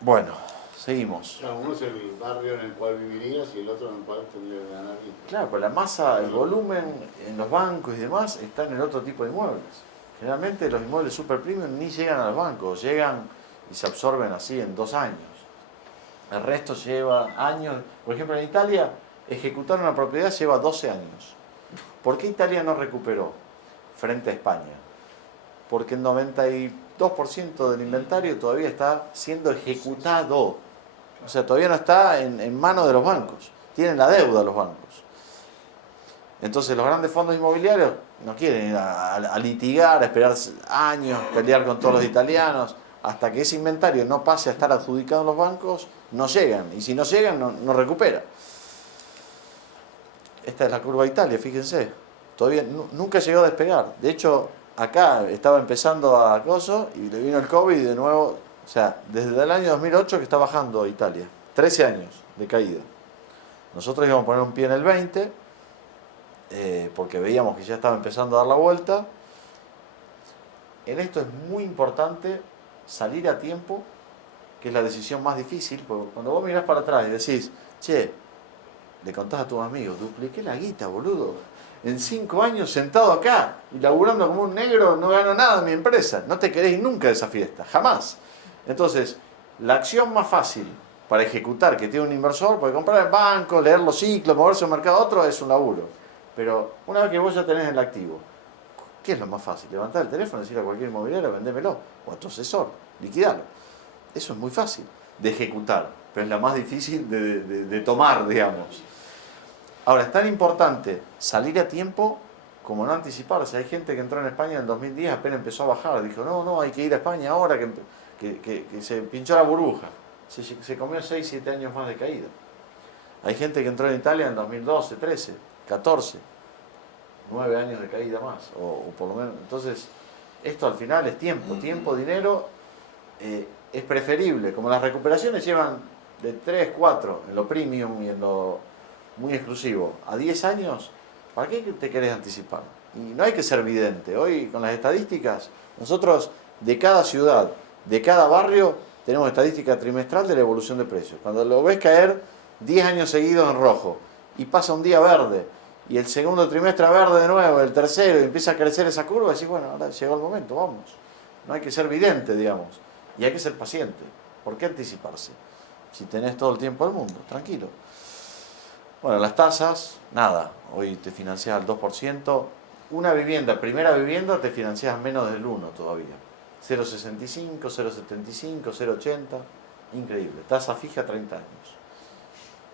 Bueno, seguimos. O sea, uno es el barrio en el cual vivirías y el otro en el cual tendría que ganar vida. Claro, pues la masa, el volumen en los bancos y demás está en el otro tipo de inmuebles. Generalmente los inmuebles super premium ni llegan a los bancos, llegan y se absorben así en 2 años. El resto lleva años. Por ejemplo, en Italia, ejecutar una propiedad lleva 12 años. ¿Por qué Italia no recuperó frente a España? Porque el 92% del inventario todavía está siendo ejecutado. O sea, todavía no está en manos de los bancos. Tienen la deuda los bancos. Entonces los grandes fondos inmobiliarios no quieren ir a litigar, a esperar años, pelear con todos los italianos. Hasta que ese inventario no pase a estar adjudicado en los bancos, no llegan. Y si no llegan, no recupera. Esta es la curva de Italia, fíjense. Todavía nunca llegó a despegar. De hecho, acá estaba empezando a acoso y le vino el COVID y de nuevo, o sea, desde el año 2008 que está bajando Italia. 13 años de caída. Nosotros íbamos a poner un pie en el 20, porque veíamos que ya estaba empezando a dar la vuelta. En esto es muy importante salir a tiempo, que es la decisión más difícil, porque cuando vos mirás para atrás y decís, che, le contás a tus amigos, dupliqué la guita, boludo. En 5 años sentado acá y laburando como un negro, no gano nada en mi empresa. No te querés ir nunca de esa fiesta, jamás. Entonces, la acción más fácil para ejecutar que tiene un inversor, porque comprar en banco, leer los ciclos, moverse de un mercado a otro, es un laburo. Pero una vez que vos ya tenés el activo, ¿qué es lo más fácil? Levantar el teléfono, decir a cualquier inmobiliario, vendémelo, o a tu asesor, liquidalo. Eso es muy fácil de ejecutar, pero es la más difícil de tomar, digamos. Ahora, es tan importante salir a tiempo como no anticiparse. Hay gente que entró en España en el 2010, apenas empezó a bajar, dijo, no, hay que ir a España ahora que se pinchó la burbuja. Se comió 6-7 años más de caída. Hay gente que entró en Italia en 2012, 13, 14, 9 años de caída más, o por lo menos. Entonces, esto al final es tiempo, dinero, es preferible. Como las recuperaciones llevan de 3, 4, en lo premium y en lo muy exclusivo, a 10 años, ¿para qué te querés anticipar? Y no hay que ser vidente. Hoy, con las estadísticas, nosotros de cada ciudad, de cada barrio, tenemos estadística trimestral de la evolución de precios. Cuando lo ves caer 10 años seguidos en rojo y pasa un día verde y el segundo trimestre verde de nuevo, el tercero, y empieza a crecer esa curva, y decís, bueno, ahora llegó el momento, vamos. No hay que ser vidente, digamos, y hay que ser paciente. ¿Por qué anticiparse? Si tenés todo el tiempo del mundo, tranquilo. Bueno, las tasas, nada, hoy te financias al 2%. Una vivienda, primera vivienda, te financias menos del 1 todavía. 0,65, 0,75, 0,80, increíble. Tasa fija 30 años.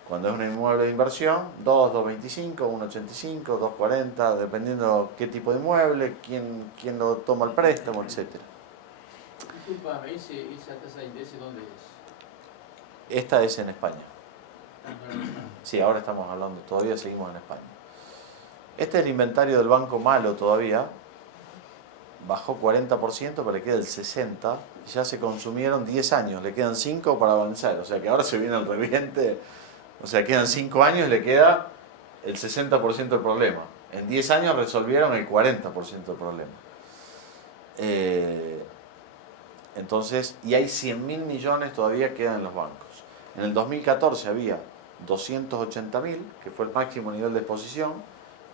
Cuando es un inmueble de inversión, 2, 2,25, 1,85, 2,40, dependiendo qué tipo de inmueble, quién lo toma el préstamo, etc. Disculpame, ¿esa tasa de interés dónde es? Esta es en España. Ah, no, no. Sí, ahora estamos hablando, todavía seguimos en España. Este es el inventario del banco malo todavía. Bajó 40%, pero le queda el 60%. Ya se consumieron 10 años, le quedan 5 para avanzar. O sea que ahora se viene el reviente. O sea, quedan 5 años y le queda el 60% del problema. En 10 años resolvieron el 40% del problema. Entonces, y hay 100.000 millones todavía quedan en los bancos. En el 2014 había 280.000, que fue el máximo nivel de exposición,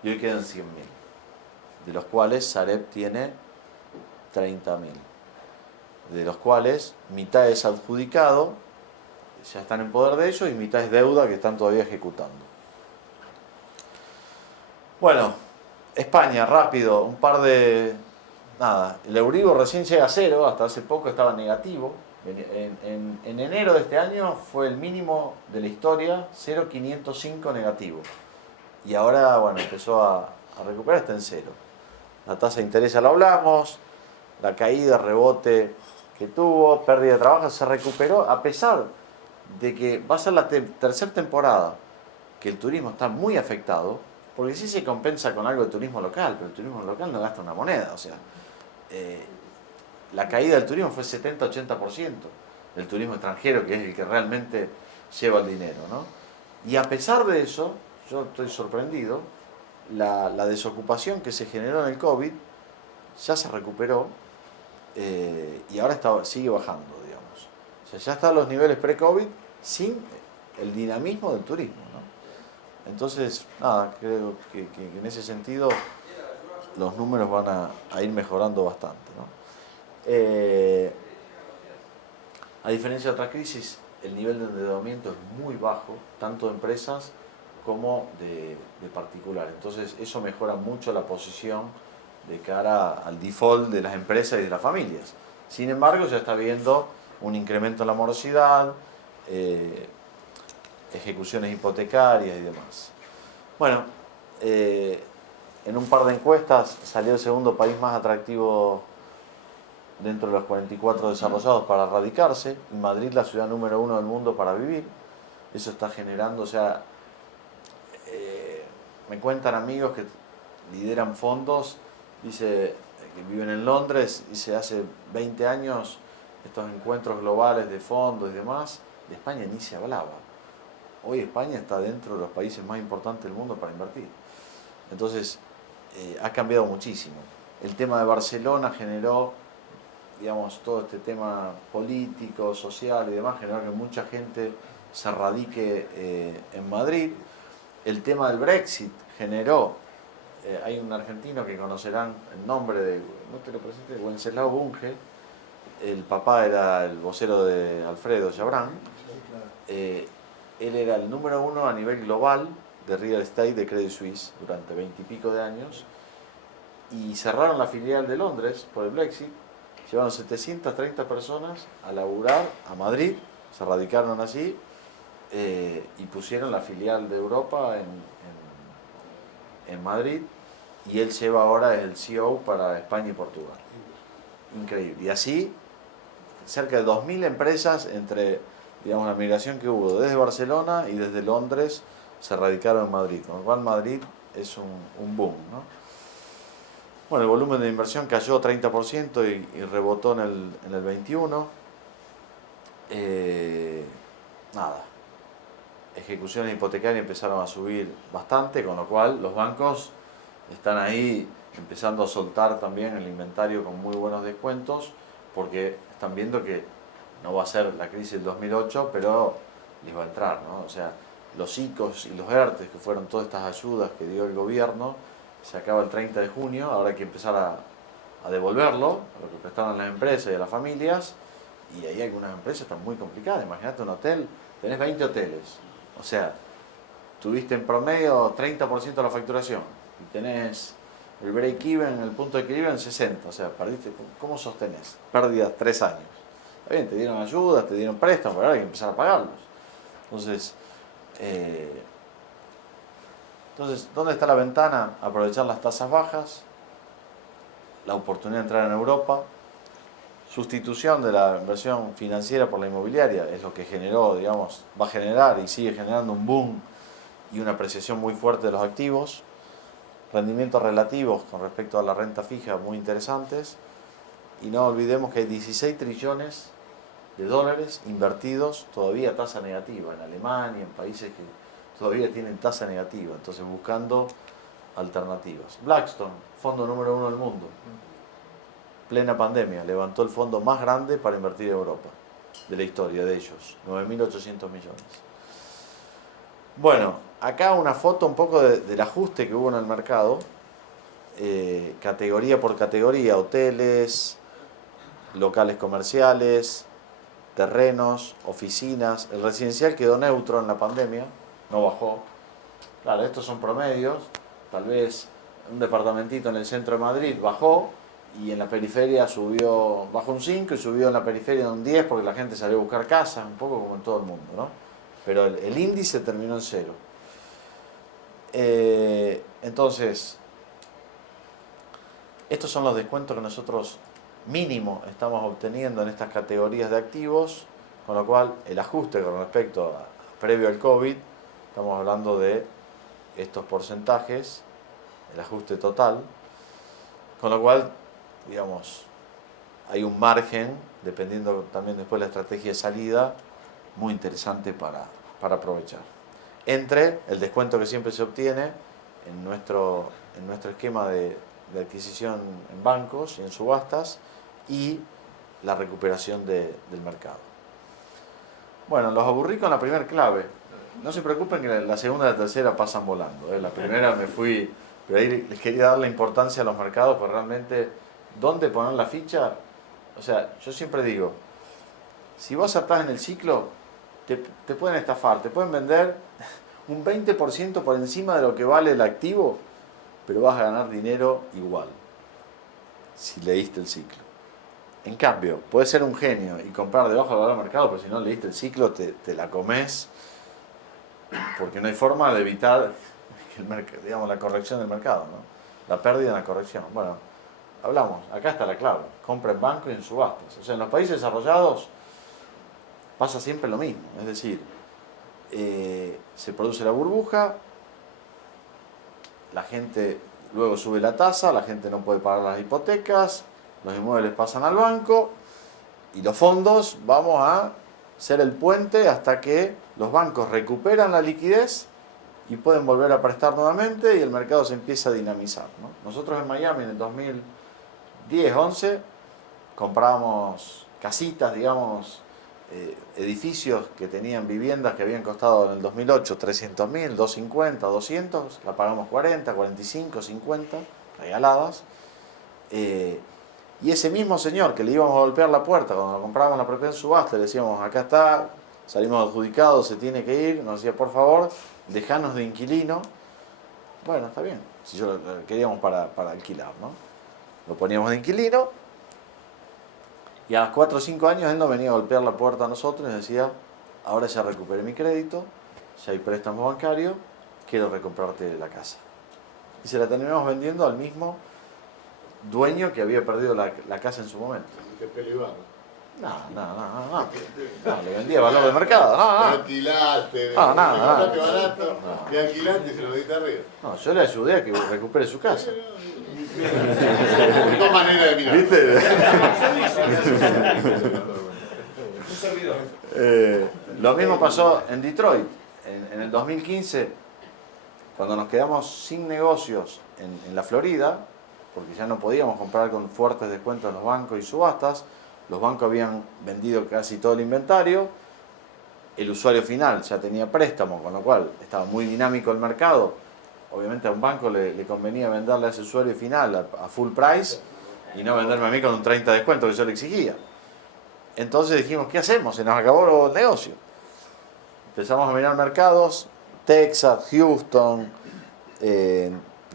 y hoy quedan 100.000, de los cuales Sareb tiene 30.000, de los cuales mitad es adjudicado, ya están en poder de ellos, y mitad es deuda que están todavía ejecutando. Bueno, España, rápido, un par de... Nada, el Euribor recién llega a cero, hasta hace poco estaba negativo. En enero de este año fue el mínimo de la historia, 0,505 negativo. Y ahora, bueno, empezó a recuperar, está en cero. La tasa de interés ya lo hablamos, la caída, rebote que tuvo, pérdida de trabajo, se recuperó a pesar de que va a ser la tercera temporada que el turismo está muy afectado, porque sí se compensa con algo de turismo local, pero el turismo local no gasta una moneda, o sea, la caída del turismo fue 70-80% del turismo extranjero, que es el que realmente lleva el dinero, ¿no? Y a pesar de eso, yo estoy sorprendido, la desocupación que se generó en el COVID ya se recuperó y ahora sigue bajando, digamos. O sea, ya está a los niveles pre-COVID sin el dinamismo del turismo, ¿no? Entonces, nada, creo que en ese sentido los números van a ir mejorando bastante, ¿no? A diferencia de otras crisis, el nivel de endeudamiento es muy bajo, tanto de empresas como de particulares. Entonces eso mejora mucho la posición de cara al default de las empresas y de las familias. Sin embargo, ya está habiendo un incremento en la morosidad, ejecuciones hipotecarias y demás. Bueno, en un par de encuestas salió el segundo país más atractivo dentro de los 44 desarrollados para radicarse, y Madrid la ciudad número 1 del mundo para vivir. Eso está generando, o sea, me cuentan amigos que lideran fondos, dice, que viven en Londres, dice, hace 20 años estos encuentros globales de fondos y demás, de España ni se hablaba. Hoy España está dentro de los países más importantes del mundo para invertir. Entonces, ha cambiado muchísimo. El tema de Barcelona generó, digamos, todo este tema político, social y demás, generó que mucha gente se radique en Madrid. El tema del Brexit generó, hay un argentino que conocerán el nombre de, no te lo presente, Wenceslao Bunge, el papá era el vocero de Alfredo Chabrán, él era el número 1 a nivel global de real estate de Credit Suisse durante 20 y pico de años, y cerraron la filial de Londres por el Brexit. Llevaron 730 personas a laburar a Madrid, se radicaron allí y pusieron la filial de Europa en Madrid, y él lleva ahora, es el CEO para España y Portugal. Increíble. Y así, cerca de 2.000 empresas entre, digamos, la migración que hubo desde Barcelona y desde Londres se radicaron en Madrid, con lo cual Madrid es un boom, ¿no? Bueno, el volumen de inversión cayó 30% y rebotó en el 21. Nada. Ejecuciones hipotecarias empezaron a subir bastante, con lo cual los bancos están ahí empezando a soltar también el inventario con muy buenos descuentos, porque están viendo que no va a ser la crisis del 2008, pero les va a entrar, ¿no? O sea, los ICOs y los ERTES, que fueron todas estas ayudas que dio el gobierno, se acaba el 30 de junio, ahora hay que empezar a devolverlo, lo que prestaron las empresas y a las familias, y ahí algunas empresas están muy complicadas. Imagínate un hotel, tenés 20 hoteles, o sea, tuviste en promedio 30% de la facturación, y tenés el break-even, el punto de equilibrio en 60, o sea, perdiste, ¿cómo sostenés? Pérdidas 3 años. Está bien, te dieron ayudas, te dieron préstamos, pero ahora hay que empezar a pagarlos. Entonces, ¿dónde está la ventana? Aprovechar las tasas bajas, la oportunidad de entrar en Europa, sustitución de la inversión financiera por la inmobiliaria, es lo que generó, digamos, va a generar y sigue generando un boom y una apreciación muy fuerte de los activos, rendimientos relativos con respecto a la renta fija muy interesantes, y no olvidemos que hay 16 trillones de dólares invertidos todavía a tasa negativa, en Alemania, en países que todavía tienen tasa negativa, entonces buscando alternativas. Blackstone, fondo número 1 del mundo, plena pandemia, levantó el fondo más grande para invertir en Europa, de la historia de ellos, 9.800 millones. Bueno, acá una foto un poco del ajuste que hubo en el mercado, categoría por categoría, hoteles, locales comerciales, terrenos, oficinas. El residencial quedó neutro en la pandemia, no bajó. Claro, estos son promedios, tal vez un departamentito en el centro de Madrid bajó y en la periferia bajó un 5 y subió en la periferia un 10 porque la gente salió a buscar casa, un poco como en todo el mundo, ¿no? Pero el índice terminó en 0. Entonces, estos son los descuentos que nosotros mínimo estamos obteniendo en estas categorías de activos, con lo cual el ajuste con respecto a previo al COVID, estamos hablando de estos porcentajes, el ajuste total, con lo cual, digamos, hay un margen, dependiendo también después de la estrategia de salida, muy interesante para aprovechar. Entre el descuento que siempre se obtiene en nuestro esquema de adquisición en bancos y en subastas y la recuperación del mercado. Bueno, los aburrí con la primera clave. No se preocupen que la segunda y la tercera pasan volando. La primera me fui, pero ahí les quería dar la importancia a los mercados, porque realmente, ¿dónde poner la ficha? O sea, yo siempre digo, si vos acertás en el ciclo, te pueden estafar, te pueden vender un 20% por encima de lo que vale el activo, pero vas a ganar dinero igual, si leíste el ciclo. En cambio, puedes ser un genio y comprar debajo del valor del mercado, pero si no leíste el ciclo, te la comes, porque no hay forma de evitar digamos, la corrección del mercado, ¿no? La pérdida en la corrección. Bueno, hablamos, acá está la clave, compra en banco y en subastas. O sea, en los países desarrollados pasa siempre lo mismo, es decir, se produce la burbuja, la gente luego sube la tasa, la gente no puede pagar las hipotecas, los inmuebles pasan al banco y los fondos vamos a ser el puente hasta que los bancos recuperan la liquidez y pueden volver a prestar nuevamente y el mercado se empieza a dinamizar, ¿no? Nosotros en Miami en el 2010-11 comprábamos casitas, digamos, edificios que tenían viviendas que habían costado en el 2008 300.000, 250, 200, la pagamos 40, 45, 50, regaladas. Y ese mismo señor que le íbamos a golpear la puerta cuando comprábamos la propiedad en subasta, le decíamos, acá está, salimos adjudicados, se tiene que ir, nos decía, por favor, dejanos de inquilino. Bueno, está bien, si yo lo queríamos para alquilar, ¿no? Lo poníamos de inquilino y a los 4 o 5 años él nos venía a golpear la puerta a nosotros y nos decía, ahora ya recuperé mi crédito, ya hay préstamos bancarios, quiero recomprarte la casa. Y se la terminamos vendiendo al mismo dueño que había perdido la casa en su momento. ¿Te pelearon? No, le vendía valor de mercado, Te alquilaste, compraste barato, te alquilaste y se lo diste arriba. No, yo le ayudé a que recupere su casa. Dos maneras de mirar. ¿Viste? Un servidor. Lo mismo pasó en Detroit. En el 2015, cuando nos quedamos sin negocios en la Florida, porque ya no podíamos comprar con fuertes descuentos en los bancos y subastas, los bancos habían vendido casi todo el inventario, el usuario final ya tenía préstamo, con lo cual estaba muy dinámico el mercado. Obviamente a un banco le convenía venderle a ese usuario final a full price y no venderme a mí con un 30% de descuento que yo le exigía. Entonces dijimos, ¿qué hacemos? Se nos acabó el negocio. Empezamos a mirar mercados, Texas, Houston,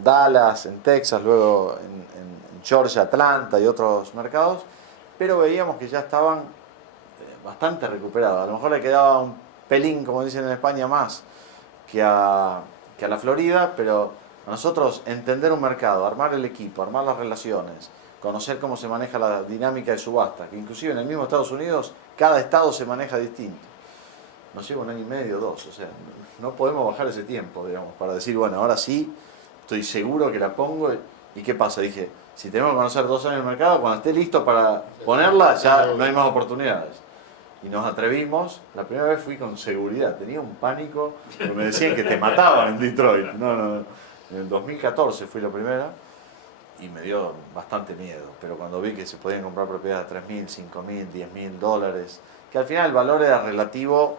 Dallas, en Texas, luego en Georgia, Atlanta y otros mercados, pero veíamos que ya estaban bastante recuperados. A lo mejor le quedaba un pelín, como dicen en España, más que a la Florida, pero a nosotros entender un mercado, armar el equipo, armar las relaciones, conocer cómo se maneja la dinámica de subasta, que inclusive en el mismo Estados Unidos cada estado se maneja distinto. Nos lleva 1 año y medio, 2, o sea, no podemos bajar ese tiempo, digamos, para decir, bueno, ahora sí, estoy seguro que la pongo. ¿Y qué pasa? Dije, si tenemos que conocer 2 años el mercado, cuando esté listo para ponerla, ya no hay más oportunidades. Y nos atrevimos. La primera vez fui con seguridad, tenía un pánico, porque me decían que te mataban en Detroit. No. En el 2014 fui la primera y me dio bastante miedo. Pero cuando vi que se podían comprar propiedades a $3.000, $5.000, $10.000, que al final el valor era relativo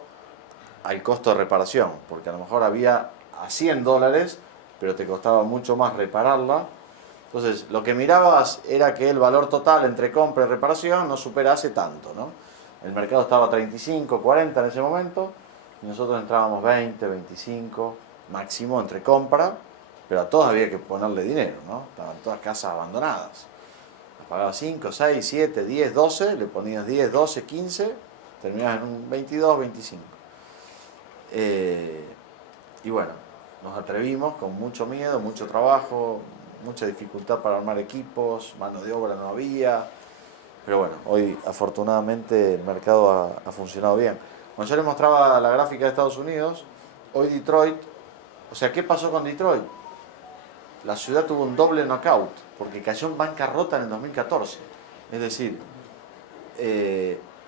al costo de reparación, porque a lo mejor había a $100, pero te costaba mucho más repararla. Entonces, lo que mirabas era que el valor total entre compra y reparación no superase tanto, ¿no? El mercado estaba a 35, 40 en ese momento, y nosotros entrábamos 20, 25, máximo entre compra, pero a todos había que ponerle dinero, ¿no? Estaban todas casas abandonadas. Las pagabas 5, 6, 7, 10, 12, le ponías 10, 12, 15, terminabas en un 22, 25. Y bueno, nos atrevimos con mucho miedo, mucho trabajo, mucha dificultad para armar equipos, mano de obra no había, pero bueno, hoy afortunadamente el mercado ha funcionado bien. Cuando yo les mostraba la gráfica de Estados Unidos, hoy Detroit, o sea, ¿qué pasó con Detroit? La ciudad tuvo un doble knockout, porque cayó en bancarrota en el 2014. Es decir,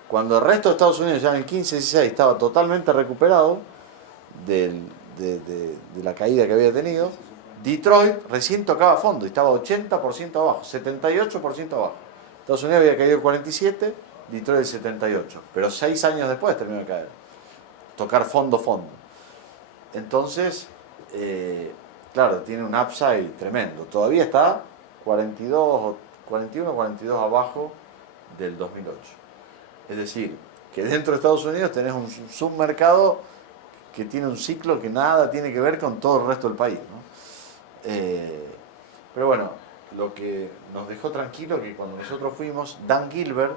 cuando el resto de Estados Unidos ya en el 15-16 estaba totalmente recuperado de la caída que había tenido, Detroit recién tocaba fondo y estaba 80% abajo, 78% abajo. Estados Unidos había caído 47, Detroit el 78, pero 6 años después terminó de caer, tocar fondo. Entonces, claro, tiene un upside tremendo. Todavía está 41, 42 abajo del 2008. Es decir, que dentro de Estados Unidos tenés un submercado que tiene un ciclo que nada tiene que ver con todo el resto del país, ¿no? Pero bueno, lo que nos dejó tranquilo que cuando nosotros fuimos, Dan Gilbert,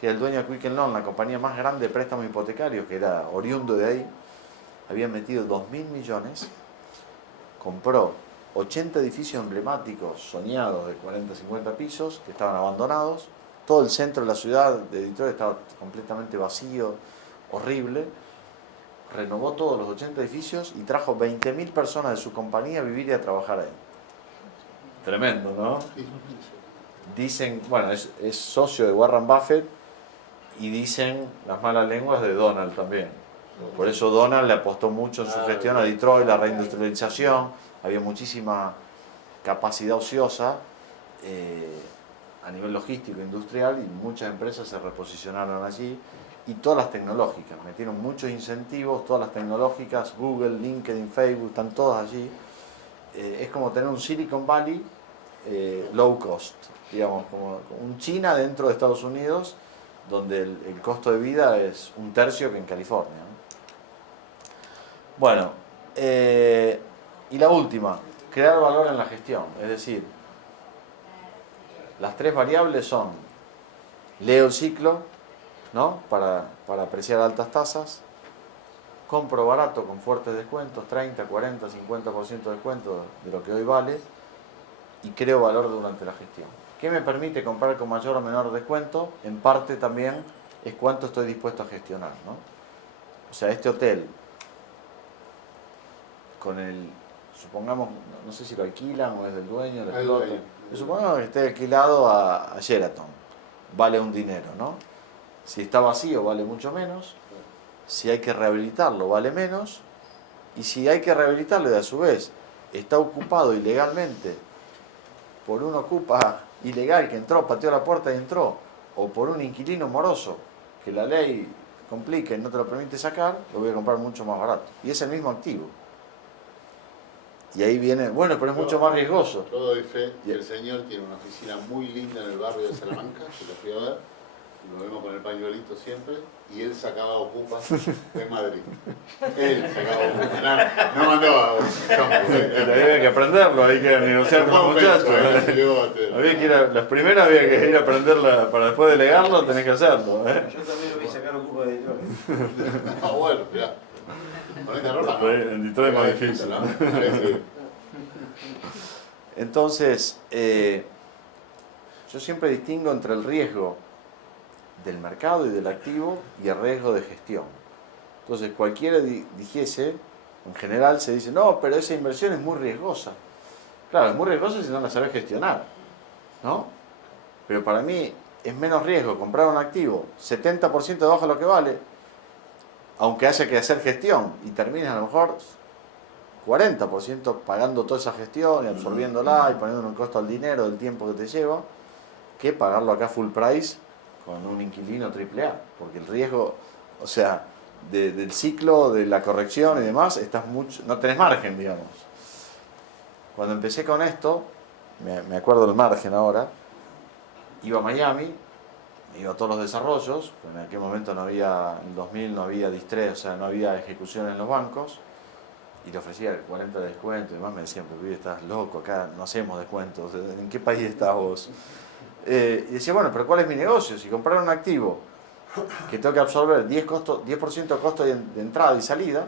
que es el dueño de Quicken Loan, la compañía más grande de préstamos hipotecarios, que era oriundo de ahí, había metido 2.000 millones, compró 80 edificios emblemáticos soñados de 40, 50 pisos que estaban abandonados. Todo el centro de la ciudad de Detroit estaba completamente vacío, horrible. Renovó todos los 80 edificios y trajo 20.000 personas de su compañía a vivir y a trabajar ahí. Tremendo, ¿no? Dicen, bueno, es socio de Warren Buffett y dicen las malas lenguas de Donald también. Por eso Donald le apostó mucho en su gestión a Detroit, la reindustrialización, había muchísima capacidad ociosa a nivel logístico e industrial y muchas empresas se reposicionaron allí. Y todas las tecnológicas, metieron muchos incentivos, todas las tecnológicas, Google, LinkedIn, Facebook, están todas allí. Es como tener un Silicon Valley low cost, digamos, como un China dentro de Estados Unidos, donde el costo de vida es 1/3 que en California, ¿no? Bueno, y la última, crear valor en la gestión, es decir, las 3 variables son, leo el ciclo, ¿no? Para apreciar altas tasas, compro barato con fuertes descuentos, 30, 40, 50% de descuento de lo que hoy vale, y creo valor durante la gestión. ¿Qué me permite comprar con mayor o menor descuento? En parte también es cuánto estoy dispuesto a gestionar, ¿no? O sea, este hotel, con supongamos, no sé si lo alquilan o es del dueño, lo explotan, supongamos que esté alquilado a Sheraton, vale un dinero, ¿no? Si está vacío vale mucho menos, si hay que rehabilitarlo vale menos, y si hay que rehabilitarlo y a su vez está ocupado ilegalmente por un ocupa ilegal que entró, pateó la puerta y entró, o por un inquilino moroso, que la ley complica y no te lo permite sacar, lo voy a comprar mucho más barato. Y es el mismo activo. Y ahí viene, bueno, pero es mucho más riesgoso. Yo doy fe que el señor tiene una oficina muy linda en el barrio de Salamanca, que lo fui a ver, lo vemos con el pañuelito siempre, y él sacaba ocupas en Madrid. Él sacaba ocupas, no mandaba Había que aprenderlo, hay que negociar con los muchachos. Había que ir los primeros había que ir a aprenderla, para después delegarlo tenés que hacerlo. Yo también lo vi sacar ocupa de Detroit. Ah, bueno, mirá. Con esta ropa no. En Detroit es más difícil. ¿No? Sí. Entonces, yo siempre distingo entre el riesgo del mercado y del activo y el riesgo de gestión. Entonces, cualquiera dijese, en general se dice, no, pero esa inversión es muy riesgosa. Claro, es muy riesgosa si no la sabes gestionar, ¿no? Pero para mí es menos riesgo comprar un activo 70% debajo de lo que vale, aunque haya que hacer gestión y termines a lo mejor 40% pagando toda esa gestión y absorbiéndola y poniendo un costo al dinero, del tiempo que te lleva, que pagarlo acá full price con un inquilino AAA, porque el riesgo, o sea, del ciclo, de la corrección y demás, no tenés margen, digamos. Cuando empecé con esto, me acuerdo del margen ahora, iba a Miami, iba a todos los desarrollos, en aquel momento no había, en 2000 no había distrés, o sea, no había ejecución en los bancos, y le ofrecía el 40% de descuento y demás, me decían, pero estás loco, acá no hacemos descuentos, ¿en qué país estás vos? Y decía, bueno, pero ¿cuál es mi negocio? Si comprar un activo que tengo que absorber 10% de costo de entrada y salida,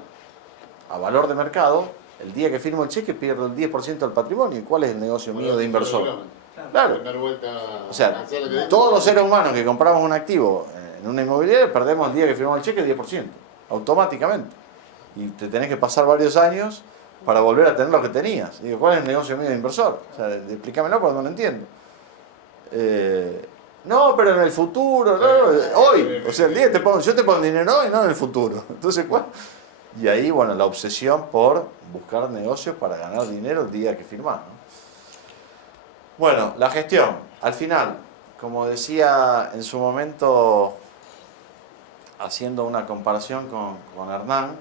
a valor de mercado, el día que firmo el cheque pierdo el 10% del patrimonio. ¿Y cuál es el negocio mío de inversor? Claro. O sea, todos los seres humanos que compramos un activo en una inmobiliaria, perdemos el día que firmamos el cheque el 10%, automáticamente. Y te tenés que pasar varios años para volver a tener lo que tenías. Digo, ¿cuál es el negocio mío de inversor? O sea, explícamelo porque no lo entiendo. No, pero en el futuro, no, hoy. O sea, el día yo te pongo dinero hoy, no en el futuro. Entonces, ¿cuál? Y ahí, bueno, la obsesión por buscar negocios para ganar dinero el día que firmás, ¿no? Bueno, la gestión. Al final, como decía en su momento, haciendo una comparación con Hernán,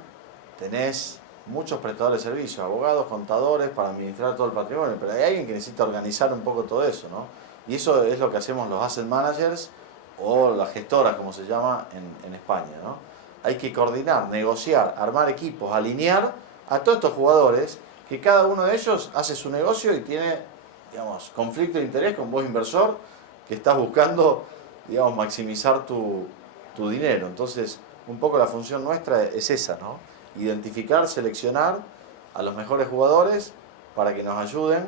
tenés muchos prestadores de servicios, abogados, contadores, para administrar todo el patrimonio, pero hay alguien que necesita organizar un poco todo eso, ¿no? Y eso es lo que hacemos los asset managers o las gestoras, como se llama en España, ¿no? Hay que coordinar, negociar, armar equipos, alinear a todos estos jugadores, que cada uno de ellos hace su negocio y tiene, digamos, conflicto de interés con vos, inversor, que estás buscando, digamos, maximizar tu dinero. Entonces, un poco la función nuestra es esa, ¿no? Identificar, seleccionar a los mejores jugadores para que nos ayuden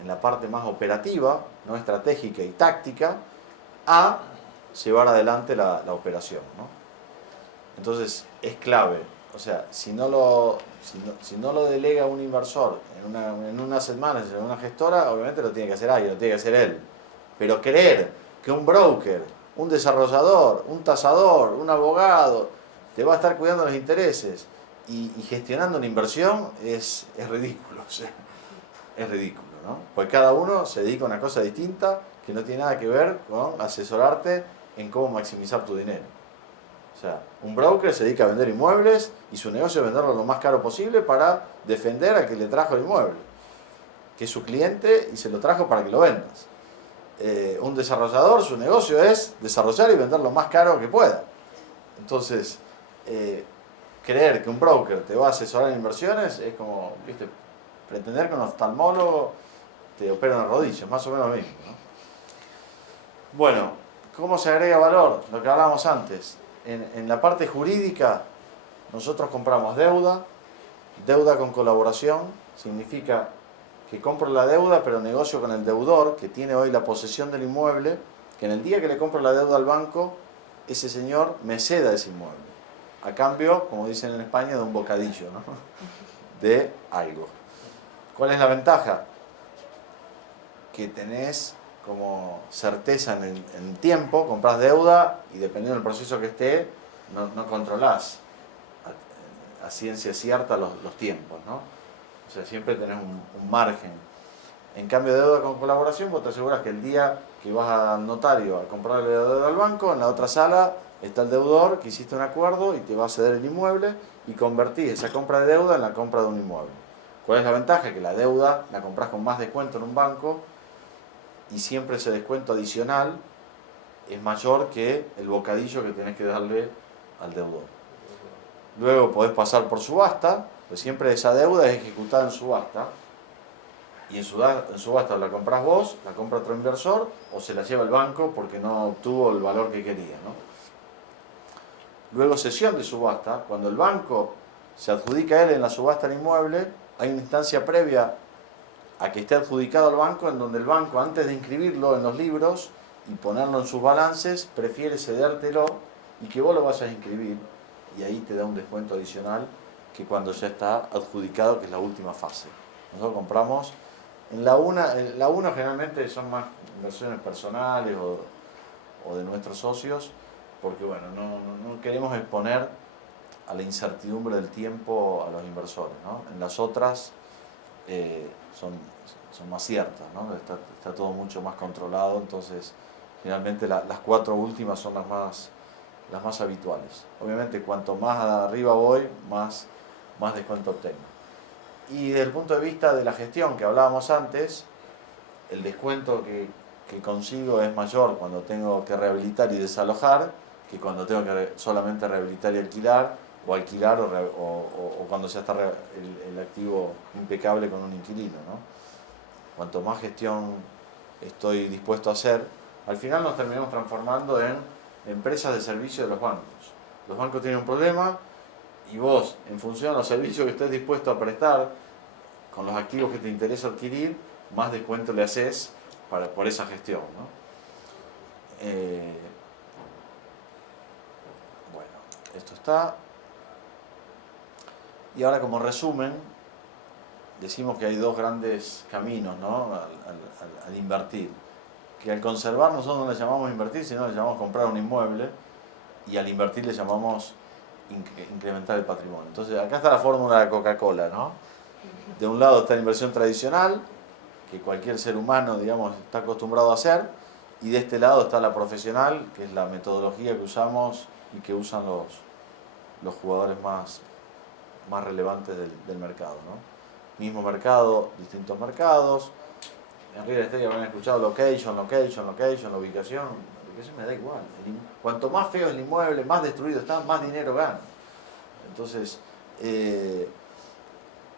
en la parte más operativa, no estratégica y táctica, a llevar adelante la operación, ¿no? Entonces es clave, o sea, si no lo delega un inversor en un asset manager, en una gestora, obviamente lo tiene que hacer alguien, lo tiene que hacer él. Pero creer que un broker, un desarrollador, un tasador, un abogado, te va a estar cuidando los intereses y gestionando una inversión es ridículo, o sea, es ridículo, ¿no? Porque cada uno se dedica a una cosa distinta que no tiene nada que ver con asesorarte en cómo maximizar tu dinero. O sea, un broker se dedica a vender inmuebles y su negocio es venderlo lo más caro posible para defender al que le trajo el inmueble, que es su cliente y se lo trajo para que lo vendas. Un desarrollador, su negocio es desarrollar y vender lo más caro que pueda. Entonces, creer que un broker te va a asesorar en inversiones es como, ¿viste?, pretender que un oftalmólogo te opera una rodilla, es más o menos lo mismo, ¿no? Bueno, ¿cómo se agrega valor? Lo que hablábamos antes. En la parte jurídica, nosotros compramos deuda con colaboración, significa que compro la deuda pero negocio con el deudor que tiene hoy la posesión del inmueble, que en el día que le compro la deuda al banco, ese señor me ceda ese inmueble, a cambio, como dicen en España, de un bocadillo, ¿no?, de algo. ¿Cuál es la ventaja? Que tenés como certeza en tiempo, compras deuda y dependiendo del proceso que esté, no controlás a ciencia cierta los tiempos, ¿no? O sea, siempre tenés un margen. En cambio, de deuda con colaboración, vos te aseguras que el día que vas al notario a comprarle la deuda al banco, en la otra sala está el deudor, que hiciste un acuerdo y te va a ceder el inmueble y convertís esa compra de deuda en la compra de un inmueble. ¿Cuál es la ventaja? Que la deuda la compras con más descuento en un banco y siempre ese descuento adicional es mayor que el bocadillo que tenés que darle al deudor. Luego podés pasar por subasta, pues siempre esa deuda es ejecutada en subasta, y en subasta la compras vos, la compra otro inversor, o se la lleva el banco porque no obtuvo el valor que quería, ¿no? Luego cesión de subasta, cuando el banco se adjudica a él en la subasta del inmueble, hay una instancia previa a que esté adjudicado al banco, en donde el banco, antes de inscribirlo en los libros y ponerlo en sus balances, prefiere cedértelo y que vos lo vayas a inscribir, y ahí te da un descuento adicional que cuando ya está adjudicado, que es la última fase. Nosotros compramos en la una generalmente son más inversiones personales o de nuestros socios, porque bueno, no queremos exponer a la incertidumbre del tiempo a los inversores, ¿no? En las otras son más ciertas, ¿no? Está todo mucho más controlado, entonces generalmente las 4 últimas son las más habituales. Obviamente cuanto más arriba voy, más descuento obtengo. Y desde el punto de vista de la gestión que hablábamos antes, el descuento que consigo es mayor cuando tengo que rehabilitar y desalojar que cuando tengo que solamente rehabilitar y alquilar, o cuando ya está el activo impecable con un inquilino, ¿no? Cuanto más gestión estoy dispuesto a hacer, al final nos terminamos transformando en empresas de servicio de los bancos. Los bancos tienen un problema y vos, en función de los servicios que estés dispuesto a prestar con los activos que te interesa adquirir, más descuento le haces por esa gestión, ¿no? Bueno, esto está. Y ahora, como resumen, decimos que hay 2 grandes caminos, ¿no? al invertir. Que al conservar nosotros no le llamamos invertir, sino le llamamos comprar un inmueble, y al invertir le llamamos incrementar el patrimonio. Entonces acá está la fórmula de Coca-Cola, ¿no? De un lado está la inversión tradicional, que cualquier ser humano, digamos, está acostumbrado a hacer, y de este lado está la profesional, que es la metodología que usamos y que usan los jugadores más relevantes del mercado, ¿no? Mismo mercado, distintos mercados. En real estate habrán escuchado location, la ubicación me da igual. Cuanto más feo es el inmueble, más destruido está, más dinero gana. Entonces,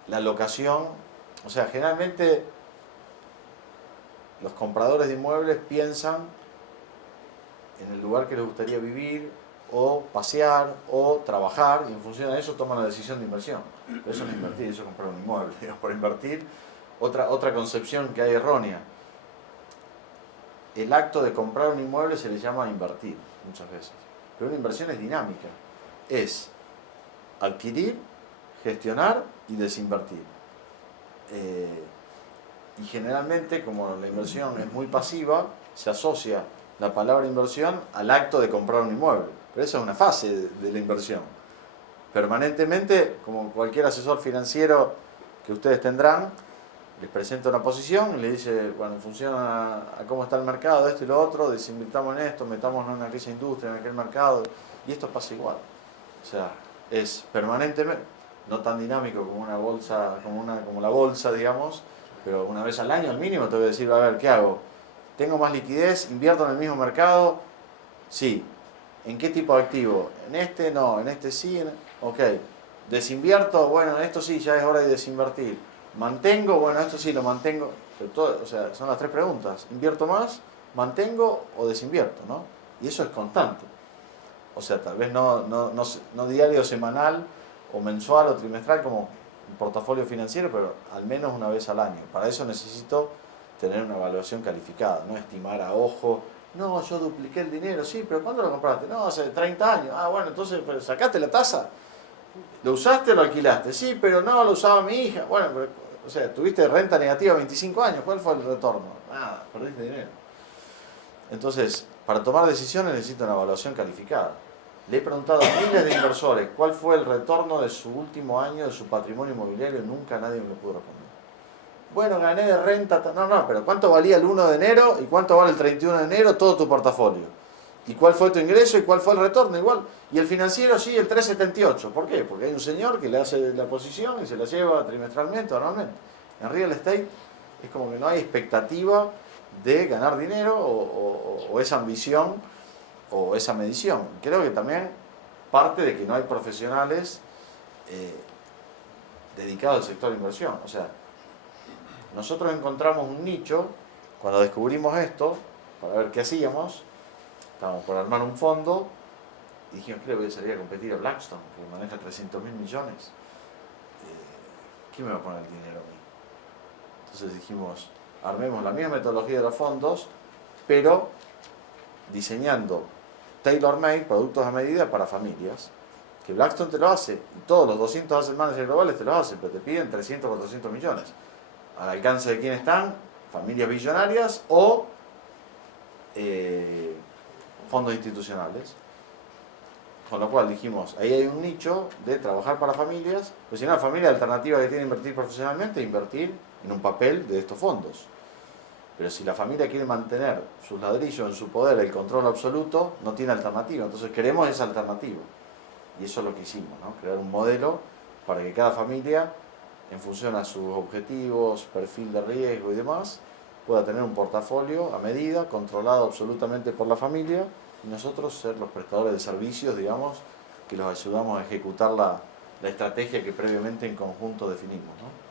la locación, o sea, generalmente los compradores de inmuebles piensan en el lugar que les gustaría vivir, o pasear, o trabajar, y en función de eso toman la decisión de inversión. Pero eso no es invertir, eso es comprar un inmueble. Por invertir, otra concepción que hay errónea. El acto de comprar un inmueble se le llama invertir muchas veces. Pero una inversión es dinámica. Es adquirir, gestionar y desinvertir. Y generalmente, como la inversión es muy pasiva, se asocia la palabra inversión al acto de comprar un inmueble. Pero esa es una fase de la inversión. Permanentemente, como cualquier asesor financiero que ustedes tendrán, les presenta una posición y le dice, bueno, en función a cómo está el mercado, esto y lo otro, desinvirtamos en esto, metámonos en aquella industria, en aquel mercado, y esto pasa igual. O sea, es permanentemente, no tan dinámico como una bolsa, como la bolsa, digamos, pero una vez al año al mínimo te voy a decir, a ver, ¿qué hago? ¿Tengo más liquidez? ¿Invierto en el mismo mercado? Sí. ¿En qué tipo de activo? ¿En este? No. ¿En este sí? Ok. ¿Desinvierto? Bueno, en esto sí, ya es hora de desinvertir. ¿Mantengo? Bueno, esto sí lo mantengo. Pero todo, o sea, son las 3 preguntas. ¿Invierto más? ¿Mantengo o desinvierto? ¿No? Y eso es constante. O sea, tal vez no diario, semanal, o mensual o trimestral como un portafolio financiero, pero al menos una vez al año. Para eso necesito tener una evaluación calificada, no estimar a ojo. No, yo dupliqué el dinero, sí, pero ¿cuándo lo compraste? No, hace 30 años. Ah, bueno, entonces, ¿sacaste la tasa? ¿Lo usaste o lo alquilaste? Sí, pero no, lo usaba mi hija. Bueno, pero, o sea, tuviste renta negativa 25 años, ¿cuál fue el retorno? Nada, perdiste dinero. Entonces, para tomar decisiones necesito una evaluación calificada. Le he preguntado a miles de inversores cuál fue el retorno de su último año de su patrimonio inmobiliario y nunca nadie me lo pudo responder. Bueno, gané de renta, no, pero ¿cuánto valía el 1 de enero y cuánto vale el 31 de enero todo tu portafolio? ¿Y cuál fue tu ingreso y cuál fue el retorno? Igual. Y el financiero sí, el 378. ¿Por qué? Porque hay un señor que le hace la posición y se la lleva trimestralmente o anualmente. En real estate es como que no hay expectativa de ganar dinero o esa ambición o esa medición. Creo que también parte de que no hay profesionales dedicados al sector de inversión. O sea, nosotros encontramos un nicho cuando descubrimos esto para ver qué hacíamos. Estábamos por armar un fondo y dijimos, creo que voy a salir a competir a Blackstone, que maneja 300.000 millones. ¿Quién me va a poner el dinero a mí? Entonces dijimos, armemos la misma metodología de los fondos, pero diseñando tailor-made, productos a medida para familias, que Blackstone te lo hace, y todos los 200 asset managers globales te lo hacen, pero te piden 300 o 400 millones. Al alcance de quién están, familias billonarias o fondos institucionales. Con lo cual dijimos, ahí hay un nicho de trabajar para familias, pues si no, la familia alternativa que tiene invertir profesionalmente es invertir en un papel de estos fondos. Pero si la familia quiere mantener sus ladrillos en su poder, el control absoluto, no tiene alternativa. Entonces queremos esa alternativa. Y eso es lo que hicimos, ¿no? Crear un modelo para que cada familia, en función a sus objetivos, perfil de riesgo y demás, pueda tener un portafolio a medida, controlado absolutamente por la familia, y nosotros ser los prestadores de servicios, digamos, que los ayudamos a ejecutar la estrategia que previamente en conjunto definimos, ¿no?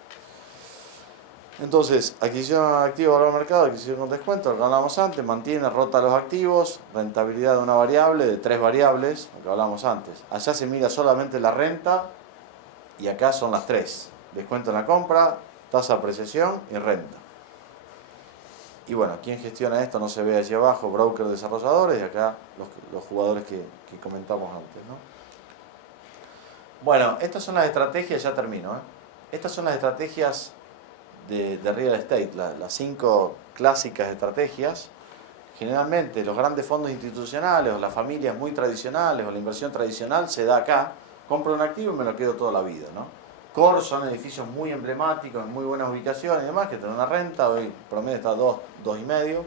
Entonces, adquisición activo, valor mercado, adquisición con descuento, lo que hablábamos antes, mantiene, rota los activos, rentabilidad de una variable, de 3 variables, lo que hablábamos antes. Allá se mira solamente la renta y acá son las 3. Descuento en la compra, tasa de apreciación y renta. Y bueno, ¿quién gestiona esto? No se ve allí abajo, broker, desarrolladores, y acá los jugadores que comentamos antes, ¿no? Bueno, estas son las estrategias, ya termino, ¿eh? Estas son las estrategias de real estate, las 5 clásicas estrategias. Generalmente los grandes fondos institucionales o las familias muy tradicionales o la inversión tradicional se da acá, compro un activo y me lo quedo toda la vida, ¿no? Core son edificios muy emblemáticos, en muy buenas ubicaciones y demás, que tienen una renta, hoy promedio está 2,5.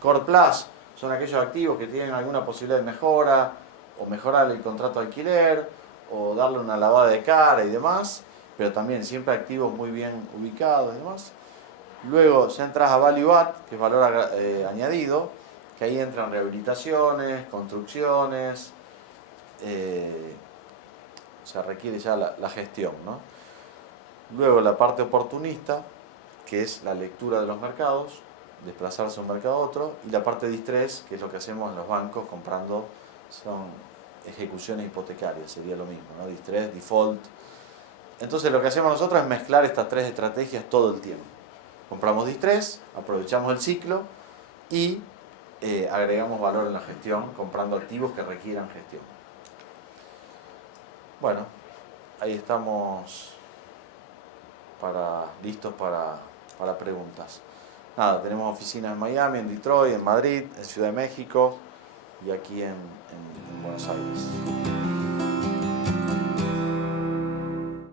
Core Plus son aquellos activos que tienen alguna posibilidad de mejora, o mejorar el contrato de alquiler, o darle una lavada de cara y demás, pero también siempre activos muy bien ubicados y demás. Luego ya entras a Value Add, que es valor añadido, que ahí entran rehabilitaciones, construcciones, o sea, requiere ya la gestión, ¿no? Luego la parte oportunista, que es la lectura de los mercados, desplazarse de un mercado a otro, y la parte distress, que es lo que hacemos en los bancos comprando, son ejecuciones hipotecarias, sería lo mismo, ¿no? Distress, default. Entonces lo que hacemos nosotros es mezclar estas 3 estrategias todo el tiempo. Compramos distress, aprovechamos el ciclo y agregamos valor en la gestión comprando activos que requieran gestión. Bueno, ahí estamos listos para preguntas. Nada, tenemos oficinas en Miami, en Detroit, en Madrid, en Ciudad de México y aquí en Buenos Aires.